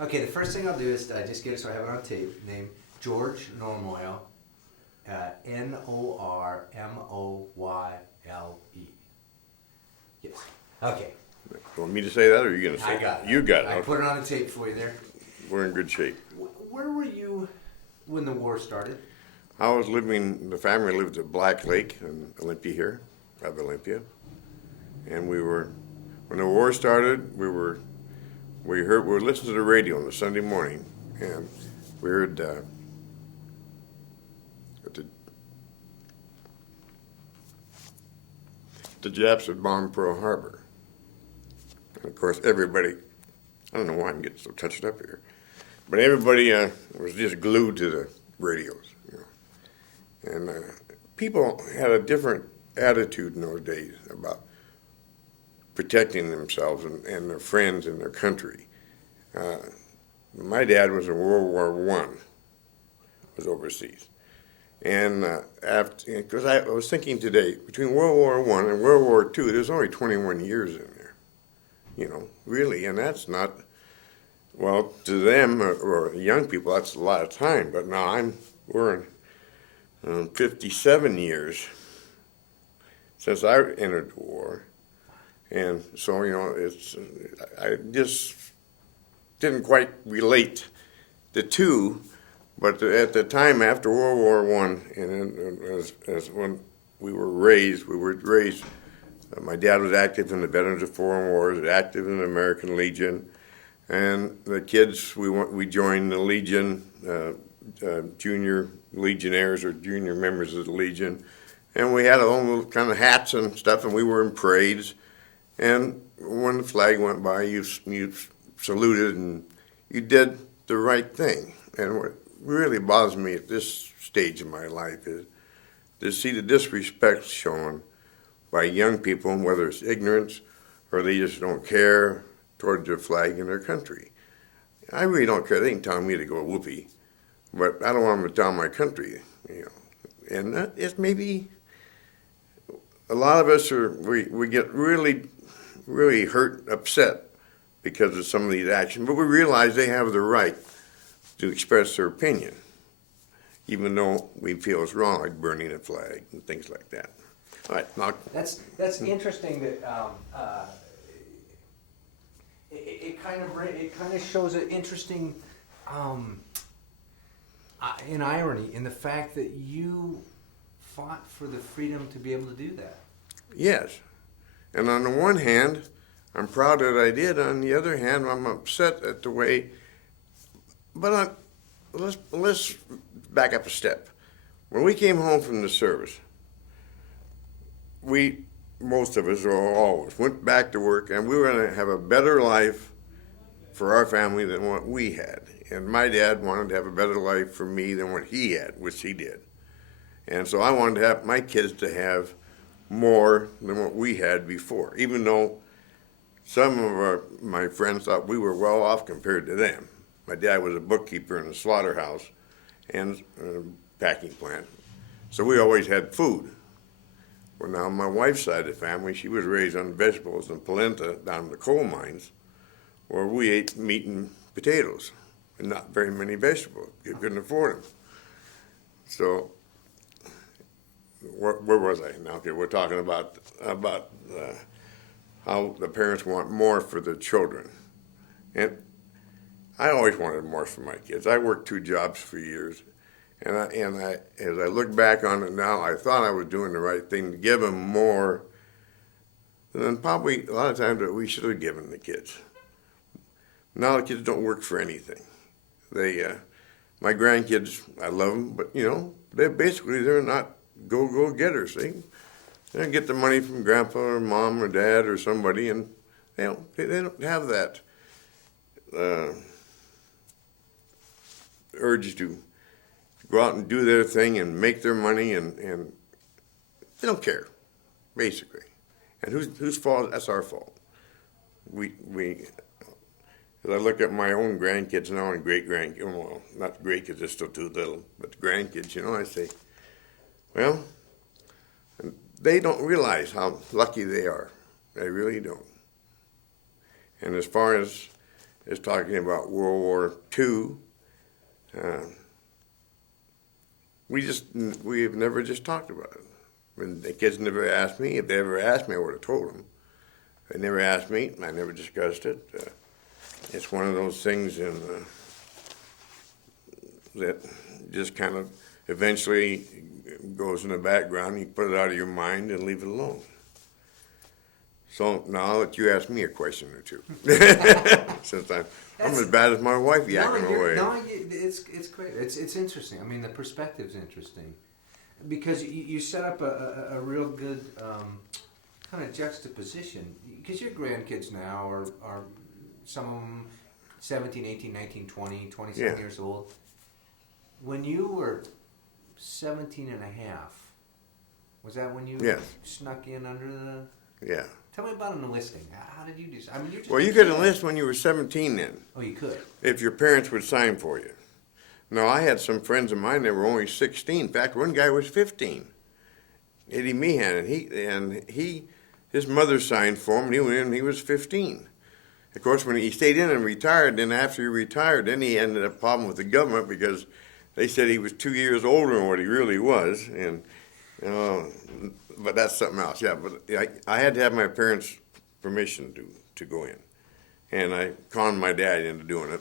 Okay, the first thing I'll do is just get it so I have it on tape. Name George Normoyle, Normoyle. Yes. Okay. You want me to say that, or are you going to say I got it? it. You got it. I Okay. put it on the tape for you there. We're in good shape. Where were you when the war started? I was the family lived at Black Lake in Olympia here, of Olympia. And when the war started, we were listening to the radio on a Sunday morning, and we heard the Japs had bombed Pearl Harbor. And of course, everybody, I don't know why I'm getting so touched up here, but everybody was just glued to the radios, you know. And people had a different attitude in those days about protecting themselves and their friends and their country. My dad was in World War I, was overseas. And because I was thinking today, between World War I and World War II, there's only 21 years in there, you know, really, and that's not, well, to them, or young people, that's a lot of time, but now we're in 57 years since I entered the war, and so, you know, I just didn't quite relate the two. But at the time after World War I, and as when we were raised, my dad was active in the Veterans of Foreign Wars, active in the American Legion, and the kids, we joined the Legion, junior legionnaires or junior members of the Legion, and we had our own little kind of hats and stuff, and we were in parades, and when the flag went by, you saluted, and you did the right thing. And what really bothers me at this stage of my life is to see the disrespect shown by young people, whether it's ignorance or they just don't care towards their flag and their country. I really don't care. They can tell me to go whoopee, but I don't want them to tell my country, you know. And it's maybe a lot of us we get really, really hurt, upset because of some of these actions, but we realize they have the right to express their opinion, even though we feel it's wrong, like burning a flag and things like that. All right, now, That's interesting that it kind of shows an interesting in irony in the fact that you fought for the freedom to be able to do that. yes, and on the one hand, I'm proud that I did. On the other hand, I'm upset at the way. But let's back up a step. When we came home from the service, most of us, or always, went back to work, and we were going to have a better life for our family than what we had. And my dad wanted to have a better life for me than what he had, which he did. And so I wanted to have my kids to have more than what we had before, even though some of my friends thought we were well off compared to them. My dad was a bookkeeper in a slaughterhouse and a packing plant, so we always had food. Well, now my wife's side of the family, she was raised on vegetables in Polenta down in the coal mines, where we ate meat and potatoes and not very many vegetables. You couldn't afford them. So, where was I? Now, okay, we're talking about how the parents want more for their children. And I always wanted more for my kids. I worked 2 jobs for years, and I, as I look back on it now, I thought I was doing the right thing to give them more than probably a lot of times that we should have given the kids. Now the kids don't work for anything. My grandkids, I love them, but you know, they're not go-getters. They get the money from grandpa or mom or dad or somebody, and they don't have that urge to go out and do their thing and make their money, and they don't care, basically. And whose fault? That's our fault. As I look at my own grandkids now and great-grandkids, well, not great because they're still too little, but the grandkids, you know, I say, well, they don't realize how lucky they are. They really don't. And as far as is talking about World War II. We've never just talked about it. When the kids never asked me. If they ever asked me, I would have told them. They never asked me. I never discussed it. It's one of those things that just kind of eventually goes in the background. You put it out of your mind and leave it alone. So now I'll let you ask me a question or two. Since I'm as bad as my wife yakking away. It's great. It's interesting. I mean, the perspective's interesting because you set up a real good kind of juxtaposition. Because your grandkids now are some of them 17, 18, 19, 20, 27 years old. When you were 17 and a half, was that when you snuck in under the... Yeah. Tell me about an enlisting. How did you do? I mean, you could enlist when you were 17 then. Oh, you could? If your parents would sign for you. No, I had some friends of mine that were only 16. In fact, one guy was 15. Eddie Meehan, and his mother signed for him, and he went in and he was 15. Of course, when he stayed in and retired, then after he retired, then he ended up problem with the government because they said he was 2 years older than what he really was, and but that's something else. Yeah, but I had to have my parents' permission to go in, and I conned my dad into doing it.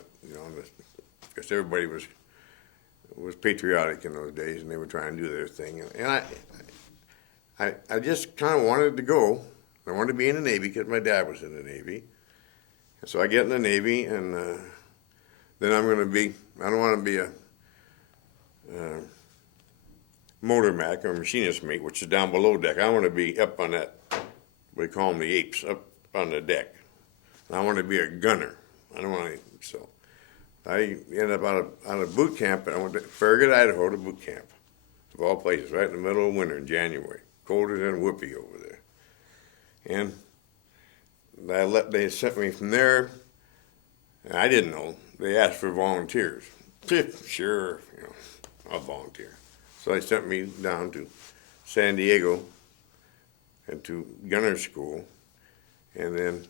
Because everybody was patriotic in those days, and they were trying to do their thing, and I just kind of wanted to go. I wanted to be in the Navy because my dad was in the Navy, and so I get in the Navy, and then I don't want to be a motor mech or machinist mate, which is down below deck. I want to be up on that, we call them the apes, up on the deck. And I want to be a gunner. I don't want to, so I ended up out of boot camp, and I went to Farragut, Idaho to boot camp, of all places, right in the middle of winter in January, colder than whoopee over there. And they sent me from there, and I didn't know. They asked for volunteers. Sure, I'll volunteer. So they sent me down to San Diego and to gunner school, and then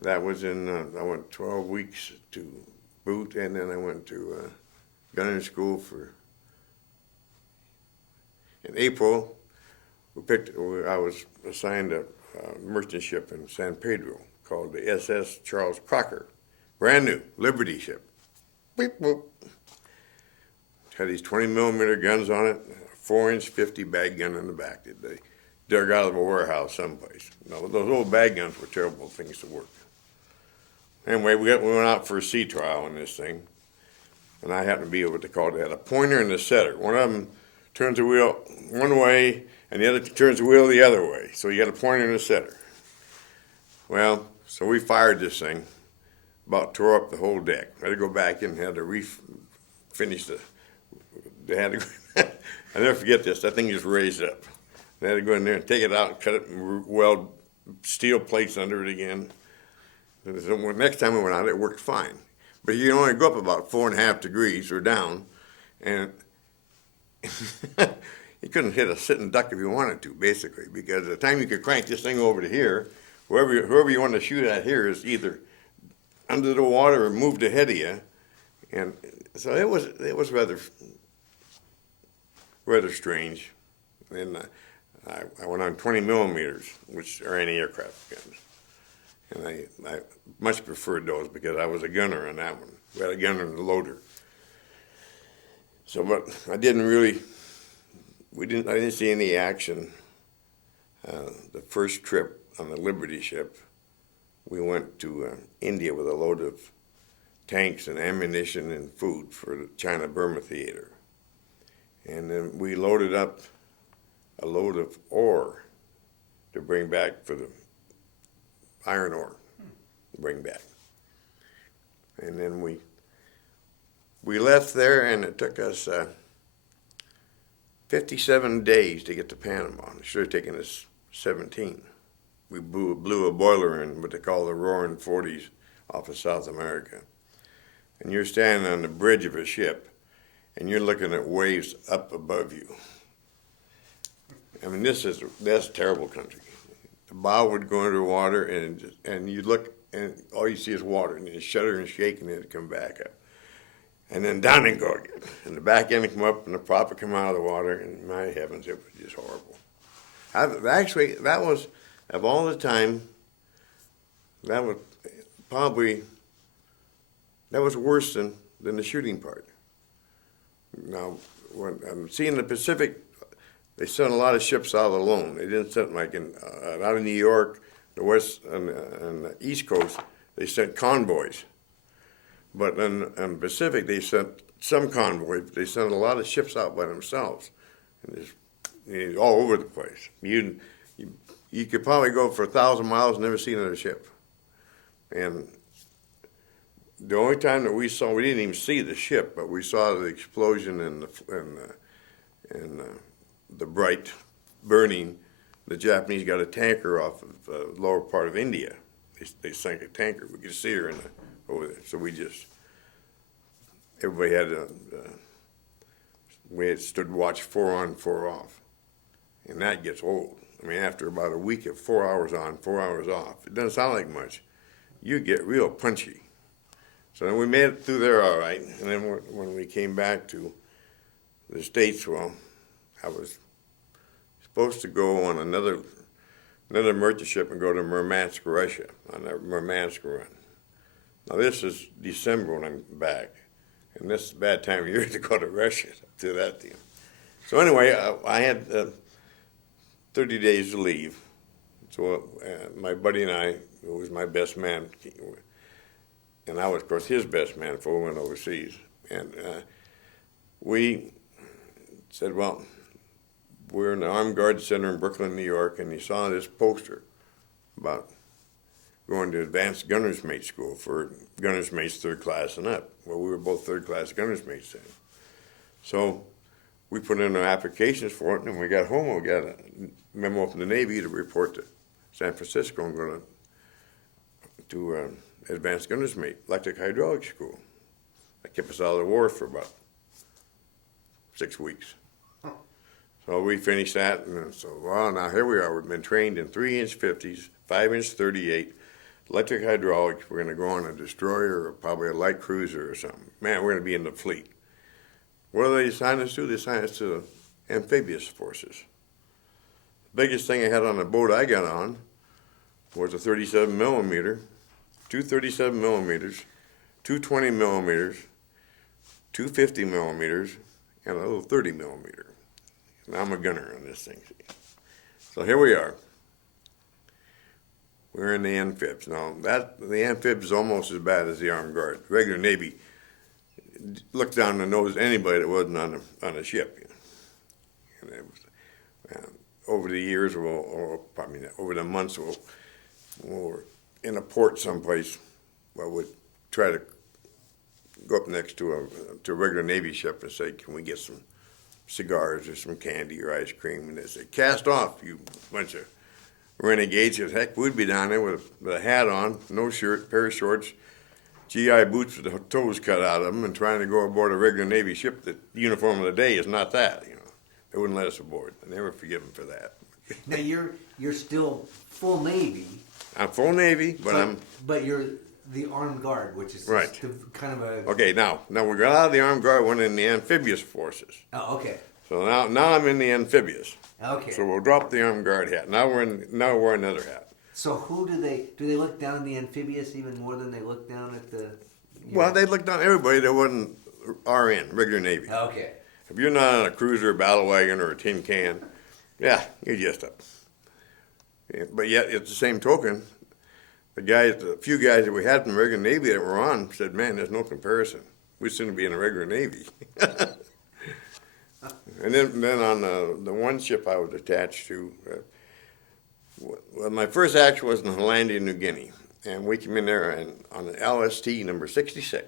that was I went 12 weeks to boot, and then I went to gunner school in April. I was assigned a merchant ship in San Pedro called the SS Charles Crocker, brand new, Liberty ship. Beep, boop. Had these 20-millimeter guns on it, a 4-inch 50 bag gun in the back that they dug out of a warehouse someplace. Those old bag guns were terrible things to work. Anyway, we went out for a sea trial on this thing, and I happened to be what they called it, a pointer and a setter. One of them turns the wheel one way, and the other turns the wheel the other way. So you got a pointer and a setter. Well, so we fired this thing, about tore up the whole deck. I had to go back in and had to finish they had to, I'll never forget this, that thing just raised up. They had to go in there and take it out and cut it and weld steel plates under it again. So next time we went out, it worked fine. But you can only go up about 4.5 degrees or down, and you couldn't hit a sitting duck if you wanted to, basically, because the time you could crank this thing over to here, whoever you want to shoot at here is either under the water or moved ahead of you, and so it was rather strange. And I went on 20 millimeters, which are anti-aircraft guns, and I much preferred those because I was a gunner on that one. We had a gunner and a loader. So, but I didn't see any action. The first trip on the Liberty ship, we went to India with a load of tanks and ammunition and food for the China-Burma theater. And then we loaded up a load of ore to bring back for the iron ore to bring back. And then we left there, and it took us 57 days to get to Panama. It should have taken us 17. We blew a boiler in what they call the Roaring Forties off of South America. And you're standing on the bridge of a ship, and you're looking at waves up above you. I mean, that's a terrible country. The bow would go underwater, and you'd look and all you see is water, and you shudder and shake, and then it come back up. And then down and go again. And the back end would come up, and the prop would come out of the water, and my heavens, it was just horrible. Actually, that was, of all the time, that was probably, that was worse than the shooting part. Now, when I'm seeing the Pacific, they sent a lot of ships out alone. They didn't send like out of New York, the west and the East Coast. They sent convoys, but on the Pacific they sent some convoys. They sent a lot of ships out by themselves, and just all over the place. You could probably go for 1,000 miles and never see another ship. And the only time that we didn't even see the ship, but we saw the explosion and the bright burning. The Japanese got a tanker off of the lower part of India. They sank a tanker. We could see her over there. So everybody had stood watch 4 on, 4 off. And that gets old. I mean, after about a week of 4 hours on, 4 hours off, it doesn't sound like much. You get real punchy. So then we made it through there all right. And then when we came back to the States, well, I was supposed to go on another merchant ship and go to Murmansk, Russia, on that Murmansk run. Now this is December when I'm back, and this is a bad time of year to go to Russia to that deal. So anyway, I had 30 days to leave. So my buddy and I, who was my best man, and I was, of course, his best man before we went overseas, and we said, well, we're in the Armed Guard Center in Brooklyn, New York, and he saw this poster about going to advanced gunner's mate school for gunner's mates 3rd class and up. Well, we were both 3rd class gunner's mates then. So we put in our applications for it, and when we got home, we got a memo from the Navy to report to San Francisco and go to advanced gunner's mate, electric hydraulic school. That kept us out of the war for about 6 weeks. So we finished that, and so, well, now here we are. We've been trained in 3-inch 50s, 5-inch 38, electric hydraulics. We're going to go on a destroyer or probably a light cruiser or something. Man, we're going to be in the fleet. What do they assign us to? They assign us to the amphibious forces. The biggest thing I had on the boat I got on was a 37 millimeter, 2 37 millimeters, 2 20 millimeters, 2 50 millimeters, and a little 30 millimeter. And I'm a gunner on this thing. See? So here we are. We're in the amphibs. Now, the amphibs is almost as bad as the Armed Guard. The regular Navy looked down the nose at anybody that wasn't on a ship. You know. And it was, over the years, over the months, we're in a port someplace, we'd try to go up next to a regular Navy ship and say, can we get some cigars or some candy or ice cream? And they say, cast off, you bunch of renegades. Heck, we'd be down there with a hat on, no shirt, pair of shorts, GI boots with the toes cut out of them, and trying to go aboard a regular Navy ship. The uniform of the day is not that, you know. They wouldn't let us aboard. I never forgive them for that. Now you're still full Navy. I'm full Navy, but you're the Armed Guard, which is right. Kind of a... Okay, now we got out of the Armed Guard, went in the amphibious forces. Oh, okay. So now I'm in the amphibious. Okay. So we'll drop the Armed Guard hat. Now we're another hat. So who do they look down in the amphibious even more than they look down at the... Well, they look down at everybody that wasn't RN, regular Navy. Okay. If you're not on a cruiser, a battle wagon, or a tin can, yeah, you're just up. Yeah, but yet, at the same token, the few guys that we had from the regular Navy that were on said, man, there's no comparison. We'd sooner be in the regular Navy. And then on the one ship I was attached to, well, my first action was in Hollandia, New Guinea. And we came in there on the LST number 66.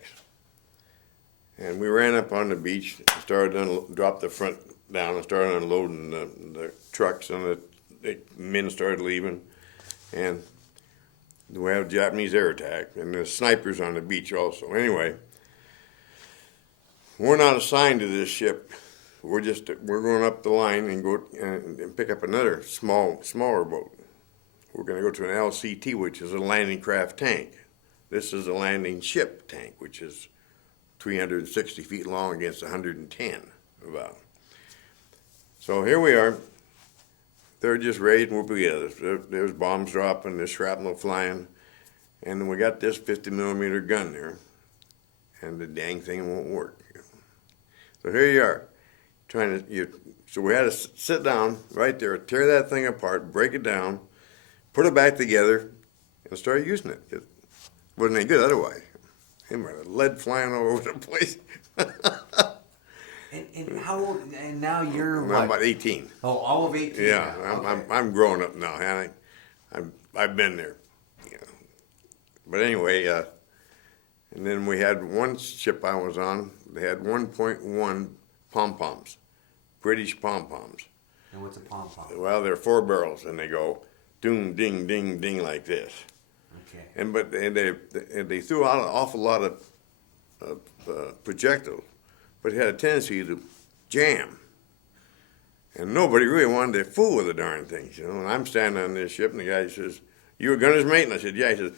And we ran up on the beach, dropped the front down, and started unloading the trucks, and the men started leaving. And we had a Japanese air attack, and there's snipers on the beach also. Anyway, we're not assigned to this ship. We're going up the line and go and pick up another smaller boat. we're going to go to an LCT, which is a landing craft tank. This is a landing ship tank, which is 360 feet long against 110 about. So here we are. They're just ready to whoop together. There's bombs dropping, there's shrapnel flying, and then we got this 50 millimeter gun there, and the dang thing won't work. So here you are, so we had to sit down right there, tear that thing apart, break it down, put it back together, and start using it. It wasn't any good otherwise. Lead flying all over the place. And how old? And now you're what? I'm about 18. Oh, all of 18. Yeah, now. I'm grown up now, and I've been there. You know. But anyway, and then we had one ship I was on. They had 1.1 pom-poms, British pom-poms. And what's a pom-pom? Well, they're 4 barrels, and they go doom, ding, ding, ding like this. Okay. And they threw out an awful lot of projectiles, but it had a tendency to jam. And nobody really wanted to fool with the darn things, you know. And I'm standing on this ship, and the guy says, "You a gunner's mate?" And I said, "Yeah." He says,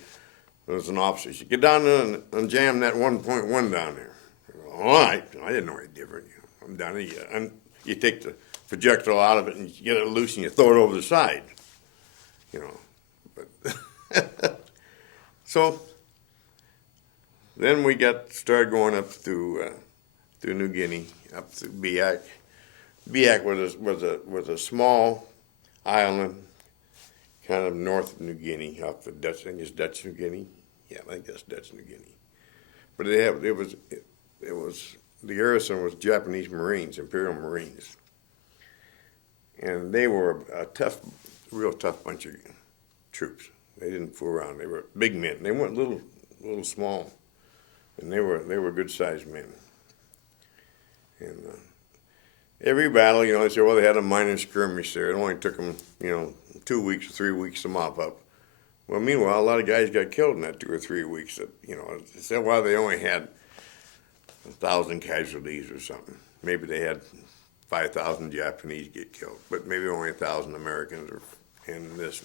"It was an officer. He said, get down there and jam that 1.1 down there." I go, "All right." I didn't know any different. You know, I'm down there. And you take the projectile out of it, and you get it loose, and you throw it over the side. You know, but so then we started going up through New Guinea, up through Biak. Biak was a small island, kind of north of New Guinea, off the Dutch. I think it's Dutch New Guinea. Yeah, I think that's Dutch New Guinea. But it was the garrison was Japanese Marines, Imperial Marines, and they were a real tough bunch of troops. They didn't fool around. They were big men. They weren't little small, and they were good sized men. And every battle, you know, they said, well, they had a minor skirmish there. It only took them, 2 weeks or 3 weeks to mop up. Well, meanwhile, a lot of guys got killed in that 2 or 3 weeks. That, they said, well, they only had 1,000 casualties or something. Maybe they had 5,000 Japanese get killed, but maybe only 1,000 Americans in this.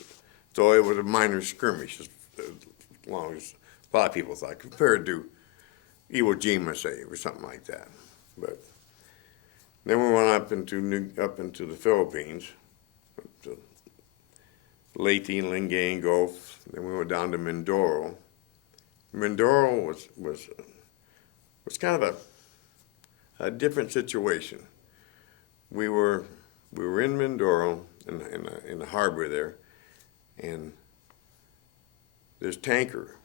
So it was a minor skirmish, as long as a lot of people thought, compared to Iwo Jima, say, or something like that. But then we went up into the Philippines, to Leyte, Lingayen Gulf. Then we went down to Mindoro. Mindoro was kind of a different situation. We were in Mindoro in the harbor there, and this tanker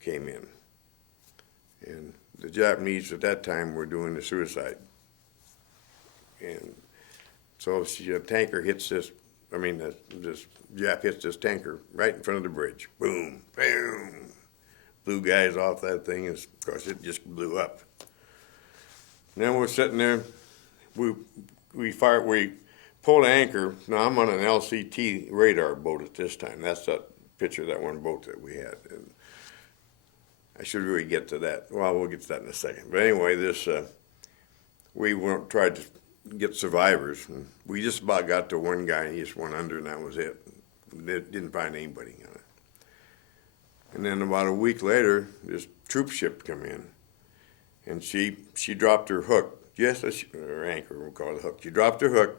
came in, and the Japanese at that time were doing the suicide. And so a tanker hits this Jap hits this tanker right in front of the bridge. Boom, boom. Blew guys off that thing, and of course it just blew up. And then we're sitting there, we pulled anchor. Now I'm on an LCT radar boat at this time. That's that picture of that one boat that we had. And I should really get to that. Well, we'll get to that in a second. But anyway, we tried to get survivors. And we just about got to one guy, and he just went under, and that was it. They didn't find anybody on it. And then about a week later, this troop ship come in, and she dropped her hook, or anchor, we'll call it a hook. She dropped her hook,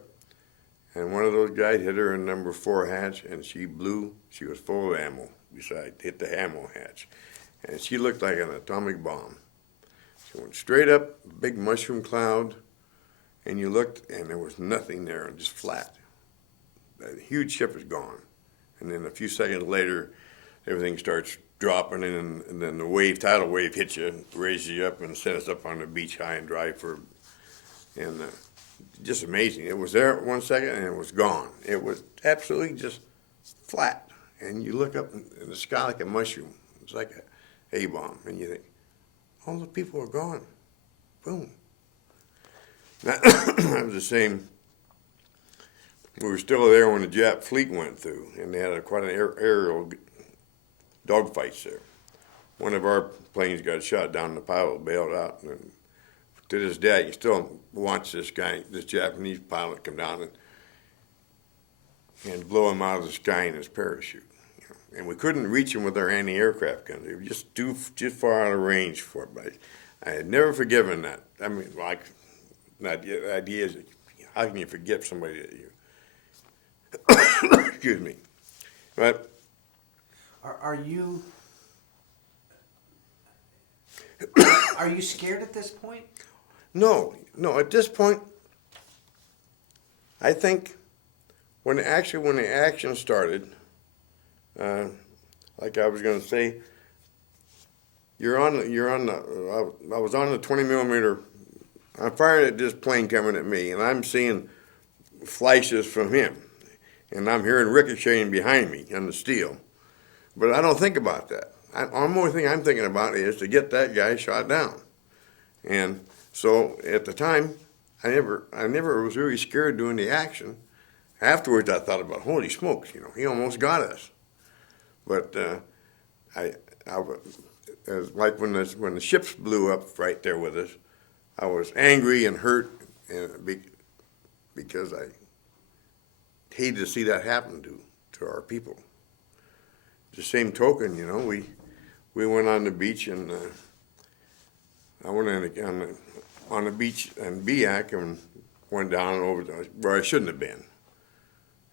and one of those guys hit her in number 4 hatch, and she blew. She was full of ammo. Hit the ammo hatch, and she looked like an atomic bomb. She went straight up, big mushroom cloud, and you looked, and there was nothing there, and just flat. The huge ship is gone. And then a few seconds later, everything starts dropping, and then the tidal wave hits you, raises you up, and sends us up on the beach high and dry and just amazing. It was there 1 second, and it was gone. It was absolutely just flat. And you look up in the sky like a mushroom. It's like a A-bomb, and you think, all the people are gone. Boom. That was the same. We were still there when the Jap fleet went through, and they had quite an aerial dogfights there. One of our planes got shot down, the pilot bailed out, and to this day, you still watch this Japanese pilot come down and blow him out of the sky in his parachute. and we couldn't reach them with our anti-aircraft guns. They were just too far out of range for it. But I had never forgiven that. I mean, like, the idea is, how can you forgive somebody that you, excuse me. But Are you scared at this point? no, at this point, I think when the action started, like I was going to say, I was on the 20 millimeter. I'm firing at this plane coming at me, and I'm seeing flashes from him, and I'm hearing ricocheting behind me on the steel. But I don't think about that. The only thing I'm thinking about is to get that guy shot down. And so at the time, I never was really scared doing the action. Afterwards, I thought about, holy smokes, he almost got us. But like when the ships blew up right there with us, I was angry and hurt, and because I hated to see that happen to our people. The same token, we went on the beach, and I went on the beach in Biak and went down over where I shouldn't have been,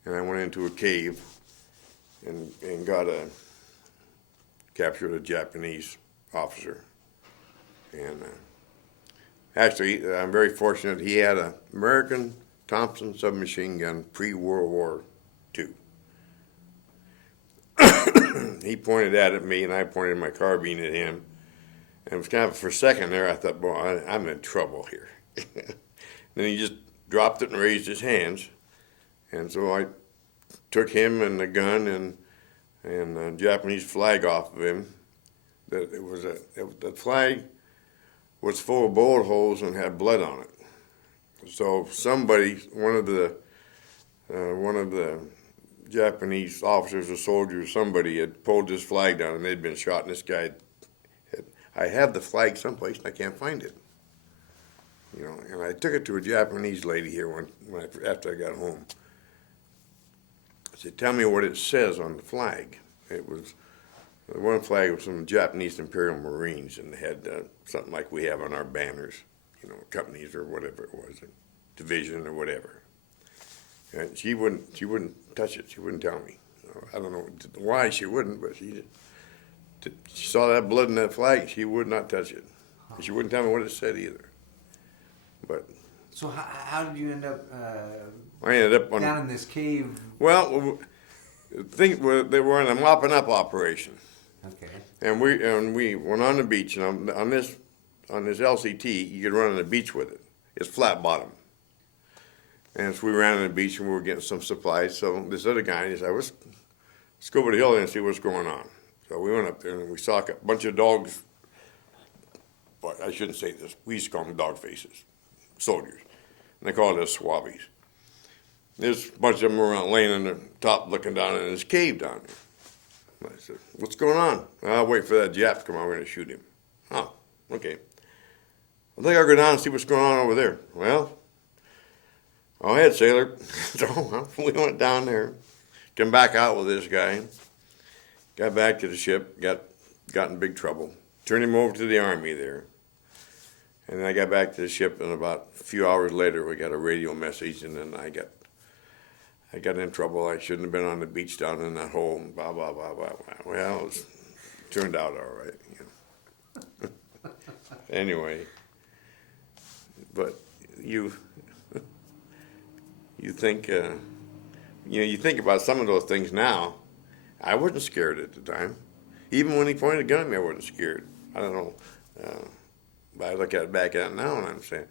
and I went into a cave and captured a Japanese officer, and actually I'm very fortunate. He had an American Thompson submachine gun pre-World War II. He pointed that at me, and I pointed my carbine at him. And it was kind of, for a second there, I thought, boy, I'm in trouble here. Then he just dropped it and raised his hands. And so I took him and the gun and the Japanese flag off of him. The flag was full of bullet holes and had blood on it. So one of the Japanese officers or soldiers, somebody had pulled this flag down, and they'd been shot, and this guy I have the flag someplace and I can't find it. And I took it to a Japanese lady here after I got home. I said, tell me what it says on the flag. It was, one flag was from the Japanese Imperial Marines, and they had something like we have on our banners, companies or whatever it was, division or whatever. And she wouldn't touch it. She wouldn't tell me. I don't know why she wouldn't, but she saw that blood in that flag. She would not touch it. She wouldn't tell me what it said either. But so how did you end up? I ended up down in this cave. Well, they were in a mopping up operation. Okay. And we went on the beach, and on this LCT, you could run on the beach with it. It's flat bottom. And so we ran on the beach, and we were getting some supplies. So this other guy, he said, let's go over the hill and see what's going on. So we went up there, and we saw a bunch of dogs. Well, I shouldn't say this. We used to call them dog faces, soldiers. And they called us swabbies. There's a bunch of them around laying on the top looking down in this cave down there. I said, what's going on? I'll wait for that Jap to come on. We're going to shoot him. Oh, okay. I think I'll go down and see what's going on over there. Well, go ahead, sailor. So we went down there, came back out with this guy, got back to the ship, got in big trouble, turned him over to the Army there. And then I got back to the ship, and about a few hours later, we got a radio message, and then I got in trouble. I shouldn't have been on the beach down in that hole, and blah, blah, blah, blah, blah. Well, it turned out all right, Anyway, but you think, you think about some of those things now. I wasn't scared at the time. Even when he pointed a gun at me, I wasn't scared. I don't know. But I look at it back at it now, and I'm saying,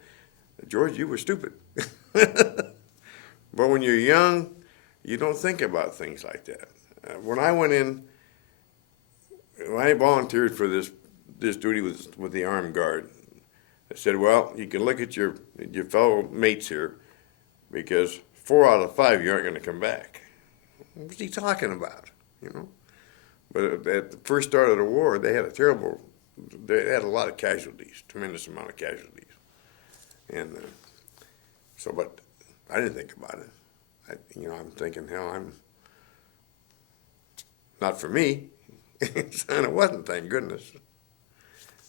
George, you were stupid. But when you're young, you don't think about things like that. When I volunteered for this duty with the armed guard, I said, well, you can look at your fellow mates here, because 4 out of 5 you aren't going to come back. What's he talking about? But at the first start of the war, they had a lot of casualties, tremendous amount of casualties. And but I didn't think about it. I'm thinking, hell, Not for me. And it wasn't, thank goodness.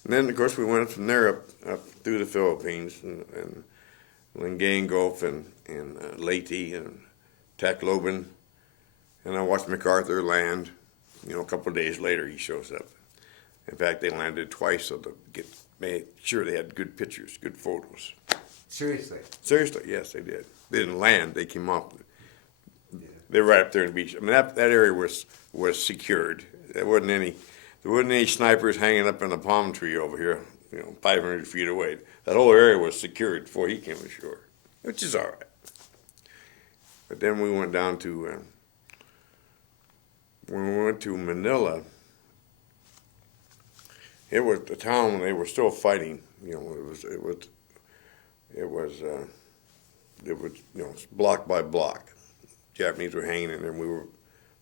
And then, of course, we went from there up through the Philippines and Lingayen Gulf and Leyte and Tacloban. And I watched MacArthur land. You know, a couple of days later, he shows up. In fact, they landed twice so to make sure they had good pictures, good photos. Seriously? Seriously, yes, they did. They didn't land, they came off. Yeah. They were right up there on the beach. I mean, that area was secured. There wasn't any snipers hanging up in a palm tree over here, 500 feet away. That whole area was secured before he came ashore, which is all right. But then we went down to, when we went to Manila, it was the town, they were still fighting. It was block by block. Japanese were hanging in there, and we were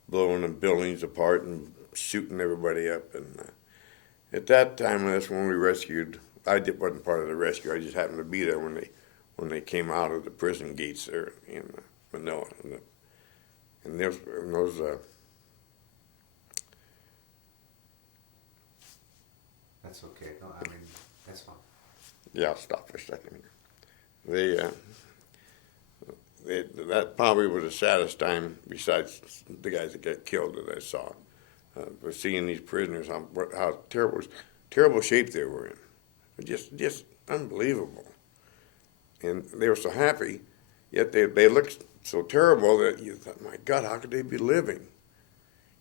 blowing the buildings apart and shooting everybody up. And at that time, that's when we rescued. Wasn't part of the rescue. I just happened to be there when they came out of the prison gates there in Manila. And those. That's okay. No, I mean, that's fine. Yeah, I'll stop for a second here. That probably was the saddest time, besides the guys that got killed, that I saw. Was seeing these prisoners, how terrible shape they were in. Just unbelievable. And they were so happy, yet they looked so terrible that you thought, my God, how could they be living?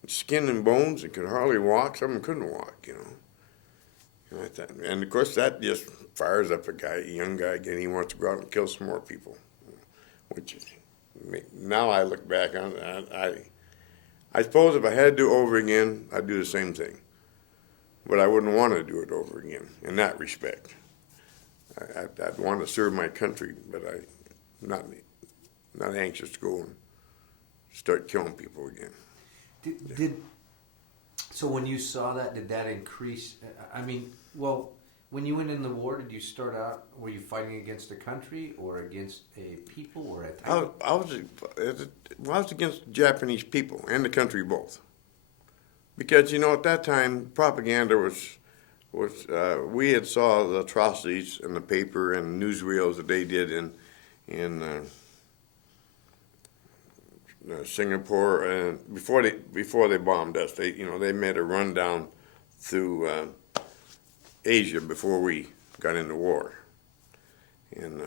Skin and bones, and could hardly walk. Some of them couldn't walk, And I thought, and of course that just fires up a young guy again. He wants to go out and kill some more people. Which is, now I look back on it, I suppose if I had to do it over again, I'd do the same thing. But I wouldn't want to do it over again in that respect. I'd want to serve my country, but I'm not anxious to go and start killing people again. So when you saw that, did that increase? I mean, well, when you went in the war, did you start out, were you fighting against a country or against a people or a type? I was against Japanese people and the country both. Because, at that time, propaganda was we had saw the atrocities in the paper and newsreels that they did in Singapore, and before they bombed us, they made a rundown through Asia before we got into war, and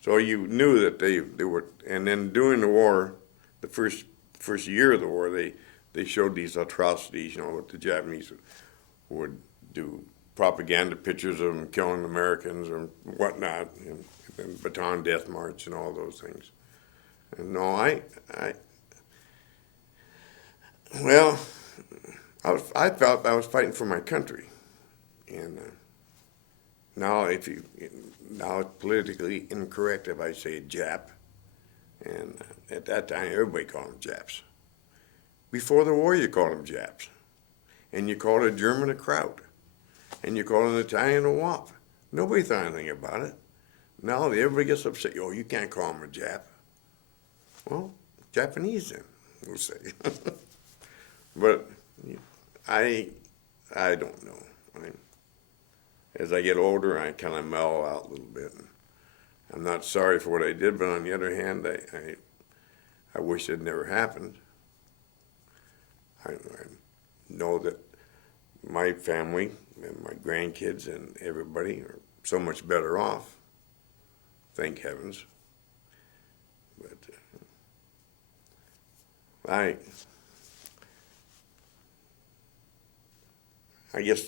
so you knew that they were. And then during the war, the first year of the war, they showed these atrocities. What the Japanese would do, propaganda pictures of them killing Americans and whatnot, and Bataan Death March and all those things. And no, I felt I was fighting for my country, and now it's politically incorrect if I say Jap, and at that time everybody called them Japs. Before the war, you called them Japs, and you called a German a Kraut, and you called an Italian a Wop. Nobody thought anything about it. Now everybody gets upset. Oh, you can't call them a Jap. Well, Japanese then, we'll say. But I don't know. As I get older, I kind of mellow out a little bit. I'm not sorry for what I did, but on the other hand, I wish it never happened. I know that my family and my grandkids and everybody are so much better off, thank heavens. But I guess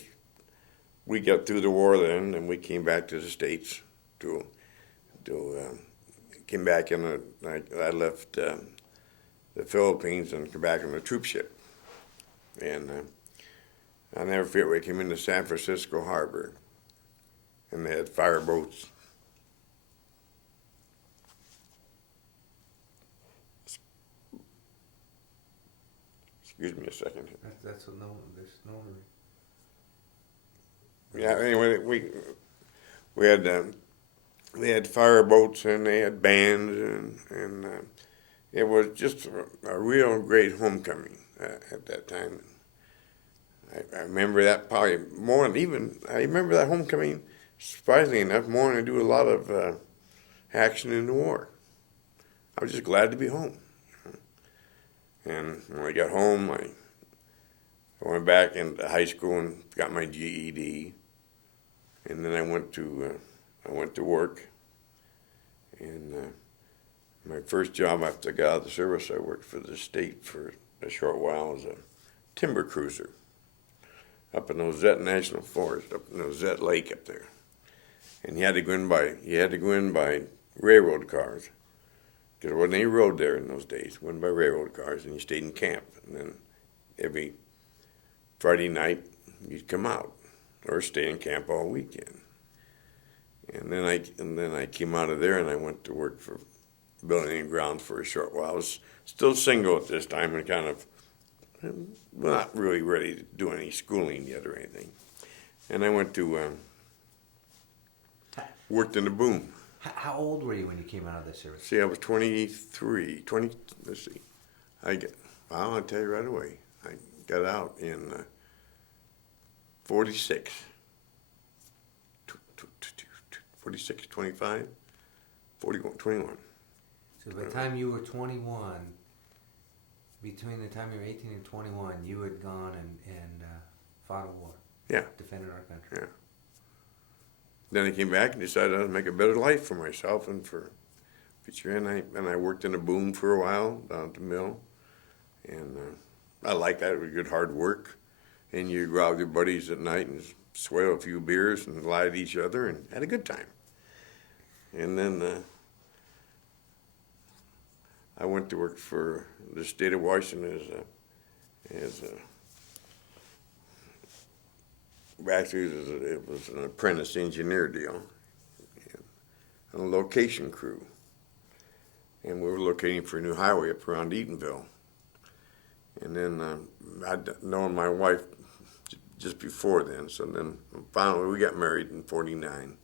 we got through the war then, and we came back to the States. Came back I left the Philippines and came back on the troop ship. And I'll never forget, we came into San Francisco Harbor, and they had fireboats. Excuse me a second here. That's what there's no. Yeah. Anyway, we had they had fireboats and they had bands and it was just a real great homecoming. at that time. I remember that probably more than even, I remember that homecoming, surprisingly enough, more than I do a lot of action in the war. I was just glad to be home. And when I got home, I went back into high school and got my GED. And then I went to work. And my first job after I got out of the service, I worked for the state for a short while as a timber cruiser up in Ozette National Forest, up in Ozette Lake up there. And you had to go in by railroad cars, because there wasn't any road there in those days. Went by railroad cars, and you stayed in camp. And then every Friday night, you'd come out or stay in camp all weekend. And then I came out of there, and I went to work for Building and Grounds for a short while. I was still single at this time and kind of not really ready to do any schooling yet or anything. And I went to worked in the boom. How old were you when you came out of the service? See, I was 23, let's see. I'll tell you right away. I got out in 46. 46, 25, 41, 21. So by the time you were 21, between the time you were 18 and 21, you had gone and fought a war. Yeah. Defended our country. Yeah. Then I came back and decided I'd make a better life for myself and for future. And I worked in a boom for a while down at the mill. And I liked that. It was good hard work. And you go out with your buddies at night and swell a few beers and lie to each other and had a good time. And then I went to work for the state of Washington it was an apprentice engineer deal, on a location crew. And we were locating for a new highway up around Eatonville. And then I'd known my wife just before then, so then finally we got married in 49.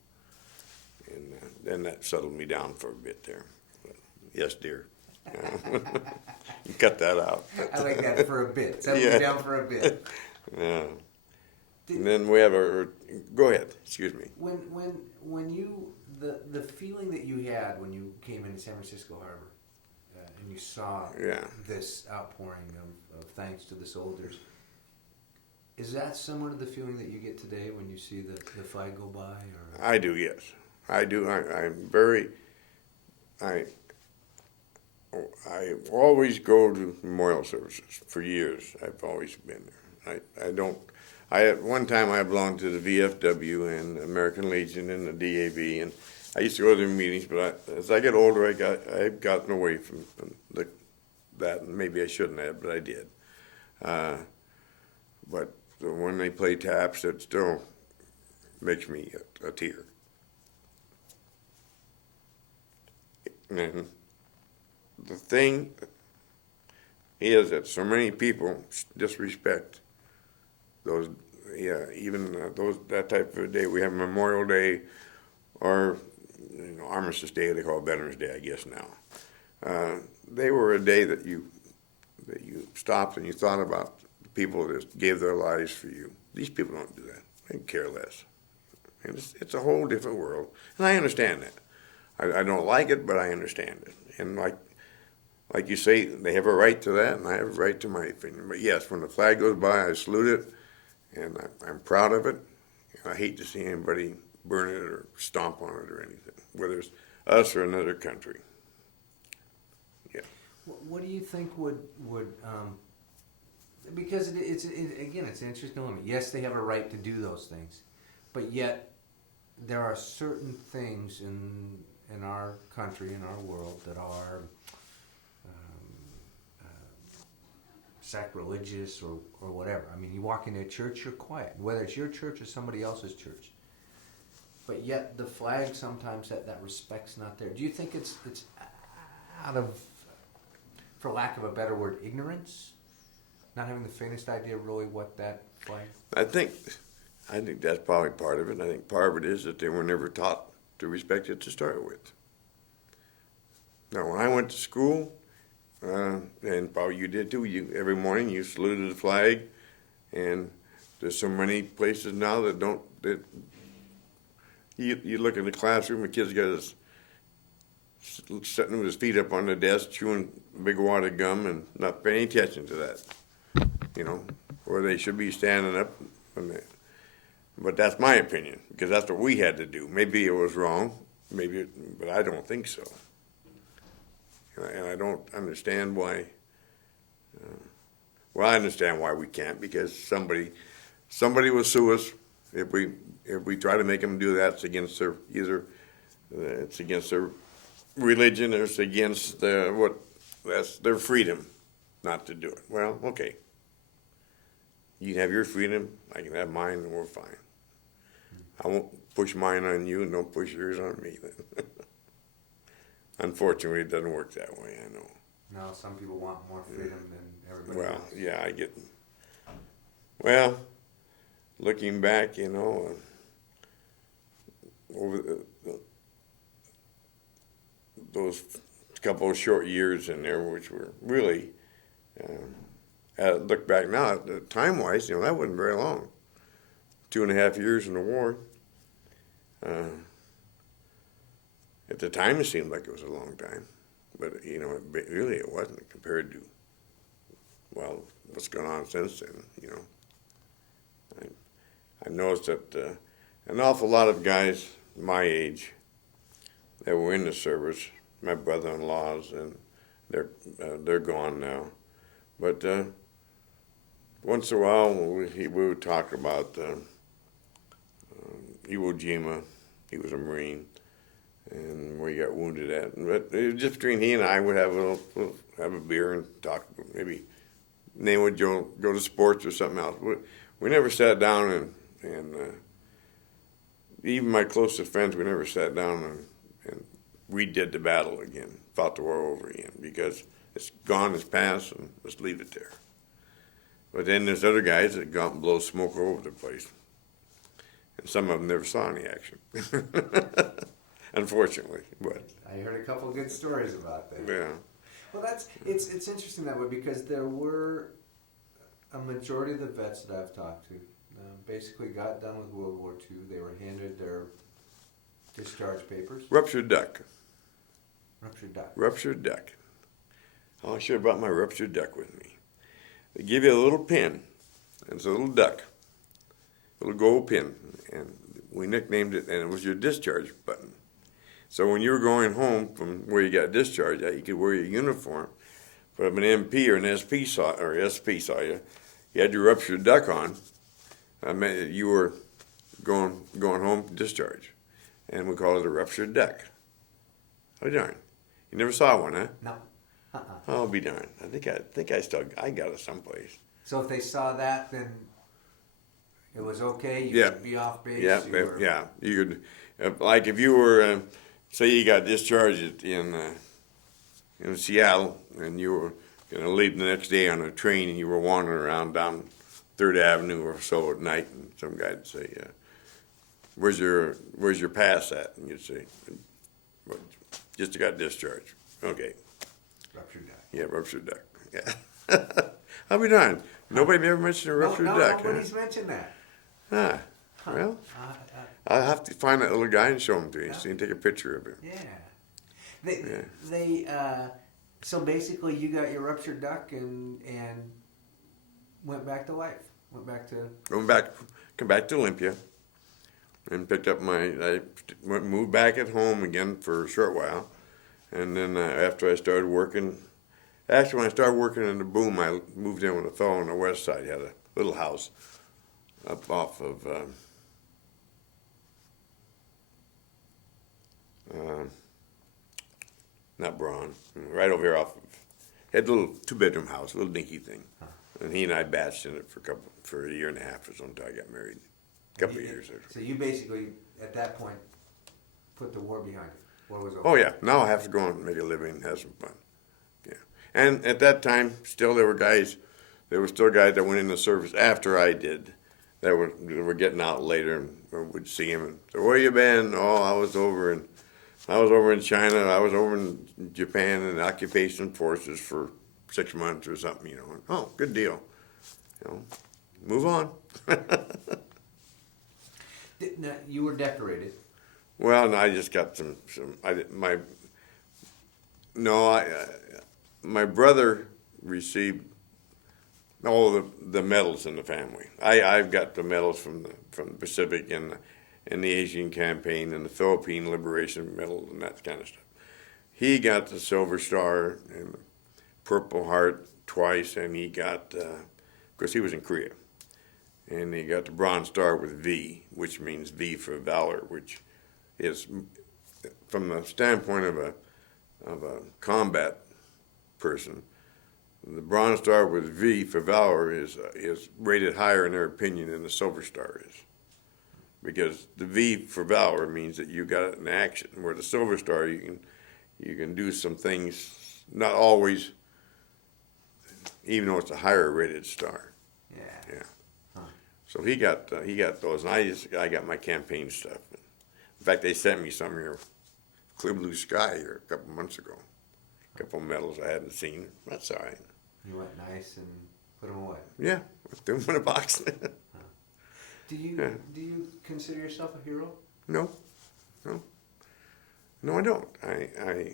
And then that settled me down for a bit there. But, yes, dear. You cut that out. I like that, for a bit. Settled me down for a bit. Yeah. And then we have go ahead, excuse me. When you, the feeling that you had when you came into San Francisco Harbor and you saw this outpouring of thanks to the soldiers, is that similar to the feeling that you get today when you see the flag go by? Or? I do, yes. I do. I always go to memorial services for years. I've always been there. At one time I belonged to the VFW and the American Legion and the DAV, and I used to go to their meetings, but as I get older, I've gotten away from that, and maybe I shouldn't have, but I did. But when they play taps, it still makes me a tear. And the thing is that so many people disrespect those, that type of day. We have Memorial Day, or Armistice Day. They call it Veterans Day, I guess now. They were a day that you stopped and you thought about the people that gave their lives for you. These people don't do that. They care less. And it's a whole different world, and I understand that. I don't like it, but I understand it. And like you say, they have a right to that, and I have a right to my opinion. But yes, when the flag goes by, I salute it, and I'm proud of it. And I hate to see anybody burn it or stomp on it or anything, whether it's us or another country. Yeah. What do you think would because it's an interesting dilemma. Yes, they have a right to do those things, but yet there are certain things in our country, in our world, that are sacrilegious or whatever. I mean, you walk into a church, you're quiet, whether it's your church or somebody else's church. But yet the flag sometimes that respect's not there. Do you think it's out of, for lack of a better word, ignorance? Not having the faintest idea really what that flag is? I think that's probably part of it. I think part of it is that they were never taught to respect it to start with. Now, when I went to school, and probably you did too. Every morning you saluted the flag, and there's so many places now that don't. That you look in the classroom, the kid's got his sitting with his feet up on the desk, chewing a big wad of gum, and not paying attention to that. Or they should be standing up. But that's my opinion, because that's what we had to do. Maybe it was wrong, but I don't think so. And I don't understand why. Well, I understand why we can't, because somebody will sue us if we try to make them do that. It's against their religion, or it's against that's their freedom not to do it. Well, okay. You can have your freedom, I can have mine, and we're fine. I won't push mine on you, and don't push yours on me then. Unfortunately, it doesn't work that way, I know. No, some people want more freedom than everybody Well, else. yeah, I get. Well, looking back, over those couple of short years in there, which were really, look back now, time-wise, that wasn't very long. 2.5 years in the war. At the time, it seemed like it was a long time, but really it wasn't compared to, what's going on since then. I noticed that an awful lot of guys my age that were in the service, my brother-in-laws, and they're gone now, but once in a while we would talk about Iwo Jima. He was a Marine, and where he got wounded at. But it was just between he and I would have a beer and talk. Maybe then would go to sports or something else. We never sat down and even my closest friends, we never sat down and redid the battle again, fought the war over again, because it's gone, it's past, and let's leave it there. But then there's other guys that go out and blow smoke all over the place. And some of them never saw any action, unfortunately. But I heard a couple of good stories about that. yeah, Well, it's interesting that way, because there were a majority of the vets that I've talked to basically got done with World War II. They were handed their discharge papers. ruptured duck. Ruptured duck. Ruptured duck. Oh, I should have brought my ruptured duck with me. They give you a little pin, and it's a little duck, a little gold pin, and we nicknamed it, and it was your discharge button. So when you were going home from where you got discharged, you could wear your uniform. But if an MP or an SP saw you, you had your ruptured duck on. I meant that you were going home discharge, and we call it a ruptured duck. Oh darn! You never saw one, huh? No. Oh, be darned! I think I got it someplace. So if they saw that, then it was okay. You Yeah. could be off base. Yeah, you were... yeah. You could, like if you were, say you got discharged in Seattle, and you were going to leave the next day on a train, and you were wandering around down 3rd Avenue or so at night, and some guy would say, "Where's your pass at?" And you'd say, "Well, just got discharged." Okay. Ruptured duck. Yeah, ruptured duck. Yeah. I'll be darned. Nobody ever mentioned a ruptured duck. Nobody's mentioned that. Huh? Well, I'll have to find that little guy and show him to you, so you can take a picture of him. Yeah. They so basically you got your ruptured duck and went back to life. Come back to Olympia, and picked up moved back at home again for a short while, and then after I started working, actually when I started working in the boom, I moved in with a fellow on the west side. He had a little house up off of not Braun, right over here off of, had a little 2-bedroom house, a little dinky thing. And he and I batched in it for a year and a half or so until I got married. A couple of years. So you basically, at that point, put the war behind you. War was over. Oh yeah, now I have to go and make a living and have some fun. Yeah, and at that time, still there were still guys that went in the service after I did, that were getting out later, and we'd see him and say, "Where you been?" "Oh, I was over in I was over in China. I was over in Japan in the occupation forces for 6 months or something. You know. Oh, good deal. You know, move on. Now, you were decorated. Well, no, I just got some. My brother received all the medals in the family. I've got the medals from the Pacific and the Asian campaign and the Philippine Liberation Medal and that kind of stuff. He got the Silver Star and the Purple Heart twice, and he got, of course, he was in Korea, and he got the Bronze Star with V, which means V for valor, which is, from the standpoint of a combat person, the Bronze Star with V for valor is rated higher in their opinion than the Silver Star is, because the V for valor means that you got it in action, where the Silver Star you can do some things, not always, even though it's a higher rated star. Yeah. Yeah. Huh. So he got those, and I got my campaign stuff. In fact, they sent me some here, clear blue sky here a couple months ago. A couple of medals I hadn't seen. That's all right. You went nice and put them away. Yeah, threw them in a box. Do you Yeah. do you consider yourself a hero? No, I don't. I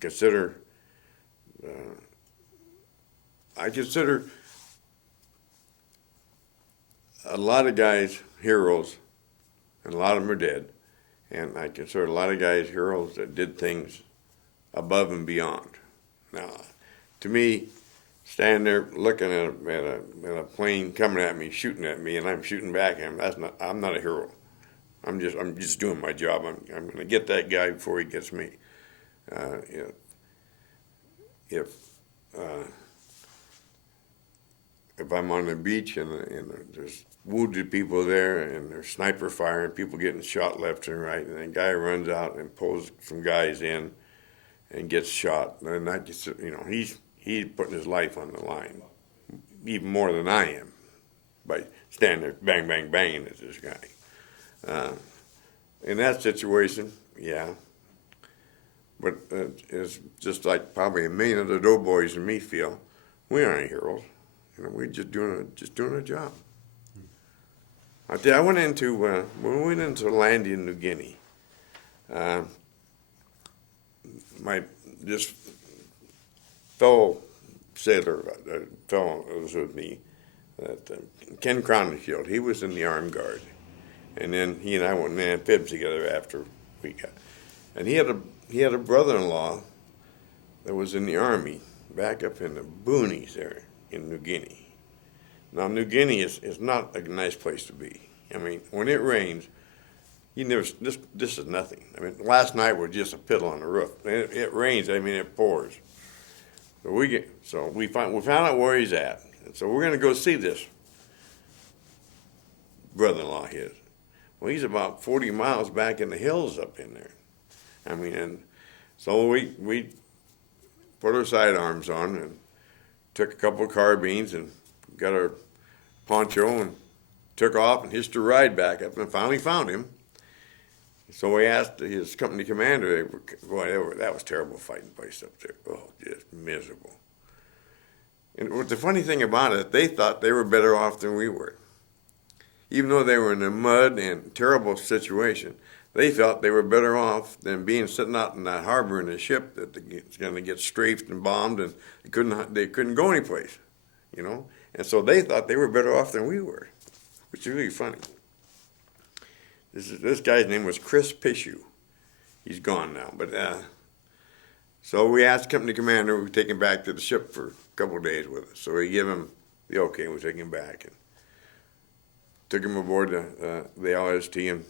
consider. I consider a lot of guys heroes, and a lot of them are dead. And I consider a lot of guys heroes that did things above and beyond. Now, to me, standing there looking at a plane coming at me, shooting at me, and I'm shooting back at him, I'm not a hero. I'm just doing my job. I'm going to get that guy before he gets me. If I'm on the beach and there's wounded people there and there's sniper fire and people getting shot left and right, and a guy runs out and pulls some guys in and gets shot, and that just, he's putting his life on the line even more than I am by standing there bang bang banging at this guy. In that situation, yeah. But it's just like probably a million of the doughboys and me feel, we aren't heroes. We're just doing a job. I tell you, I went into when we went into land in New Guinea. This fellow sailor, fellow that was with me, Ken Crowninshield, he was in the armed guard, and then he and I went in amphibs together after we got. And he had a brother-in-law that was in the army back up in the boonies there in New Guinea. Now, New Guinea is not a nice place to be. I mean, when it rains, this is nothing. I mean, last night was just a piddle on the roof. It rains, I mean, it pours. So we found out where he's at. And so we're going to go see this brother-in-law of his. Well, he's about 40 miles back in the hills up in there. I mean, and so we put our sidearms on and took a couple of carbines and got our poncho and took off and hitched a ride back up and finally found him. So we asked his company commander, boy, that was terrible fighting place up there. Oh, just miserable. And the funny thing about it, they thought they were better off than we were. Even though they were in the mud and terrible situation, they felt they were better off than being sitting out in that harbor in a ship that was going to get strafed and bombed, and they couldn't go anyplace, And so they thought they were better off than we were, which is really funny. This guy's name was Chris Pishu. He's gone now, but so we asked company commander, we take him back to the ship for a couple of days with us. So we give him the okay, and we take him back and took him aboard the LST and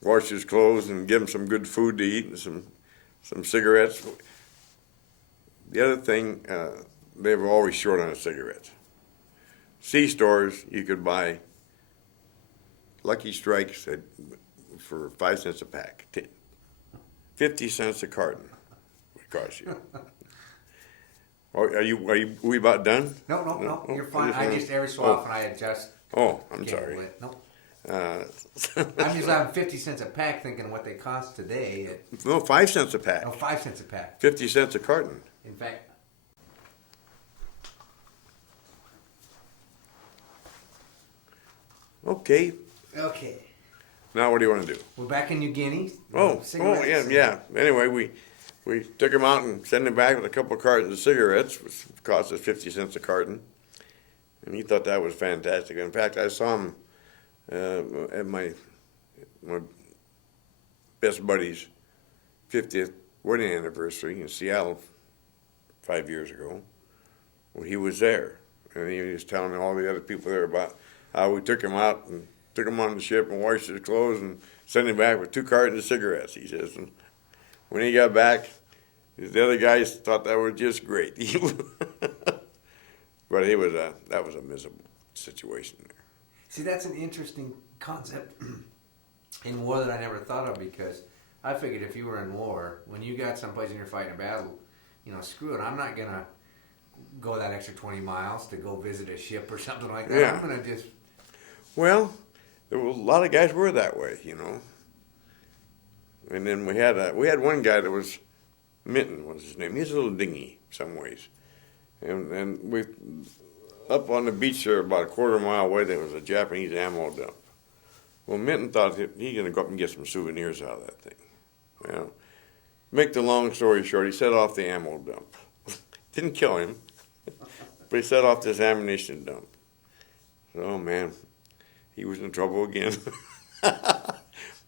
washed his clothes and give him some good food to eat and some cigarettes. The other thing, they were always short on cigarettes. C stores, you could buy Lucky Strikes for 5 cents a pack. 50 cents a carton would cost you. Are we about done? No, Oh, you're fine. Every so often I adjust. Oh, I'm sorry. No. I'm just having 50 cents a pack, thinking what they cost today. No, 5 cents a pack. 5 cents a pack. 50 cents a carton. In fact, Okay. okay, Now what do you want to do? we're back in New Guinea. Oh, Cigarettes. yeah. Anyway, we took him out and sent him back with a couple of cartons of cigarettes, which cost us 50 cents a carton. And he thought that was fantastic. In fact, I saw him at my best buddy's 50th wedding anniversary in Seattle 5 years ago. Well, he was there, and he was telling all the other people there about how we took him out and took him on the ship and washed his clothes and sent him back with 2 cartons of cigarettes, he says. And when he got back, the other guys thought that was just great. But that was a miserable situation there. See, that's an interesting concept in war that I never thought of, because I figured if you were in war, when you got someplace and you're fighting a battle, screw it, I'm not going to go that extra 20 miles to go visit a ship or something like that. Yeah. I'm going to just... Well, there were a lot of guys were that way, And then we had one guy that was Minton was his name. He's a little dingy some ways, and we up on the beach there about a quarter mile away there was a Japanese ammo dump. Well, Minton thought he's going to go up and get some souvenirs out of that thing. Well, make the long story short, he set off the ammo dump. Didn't kill him, but he set off this ammunition dump. So, oh man, he was in trouble again.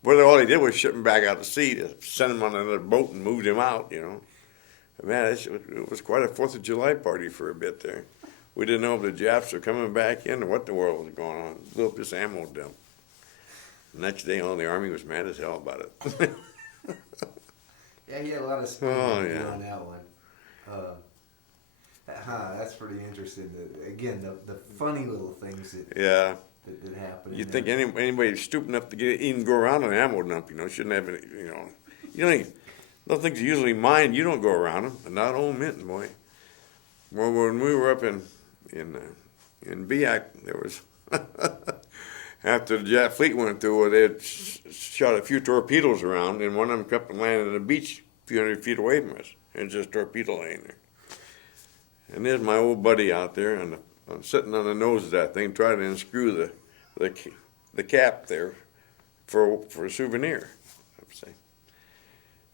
But all he did was ship him back out to sea, to send him on another boat and moved him out, Man, it was quite a 4th of July party for a bit there. We didn't know if the Japs were coming back in or what the world was going on. Blew up this ammo dump. The next day, the Army was mad as hell about it. Yeah, he had a lot of speed on that one. That's pretty interesting. Again, the funny little things that happen. You think anybody stupid enough to even go around an ammo dump, shouldn't have any, those things usually mine, you don't go around them, but not old Minton, boy. Well, when we were up in Biak, there was, after the Jap fleet went through, they had shot a few torpedoes around, and one of them kept landing on the beach a few hundred feet away from us, and just torpedo laying there. And there's my old buddy out there, and I'm sitting on the nose of that thing, trying to unscrew the cap there for a souvenir. I'm saying,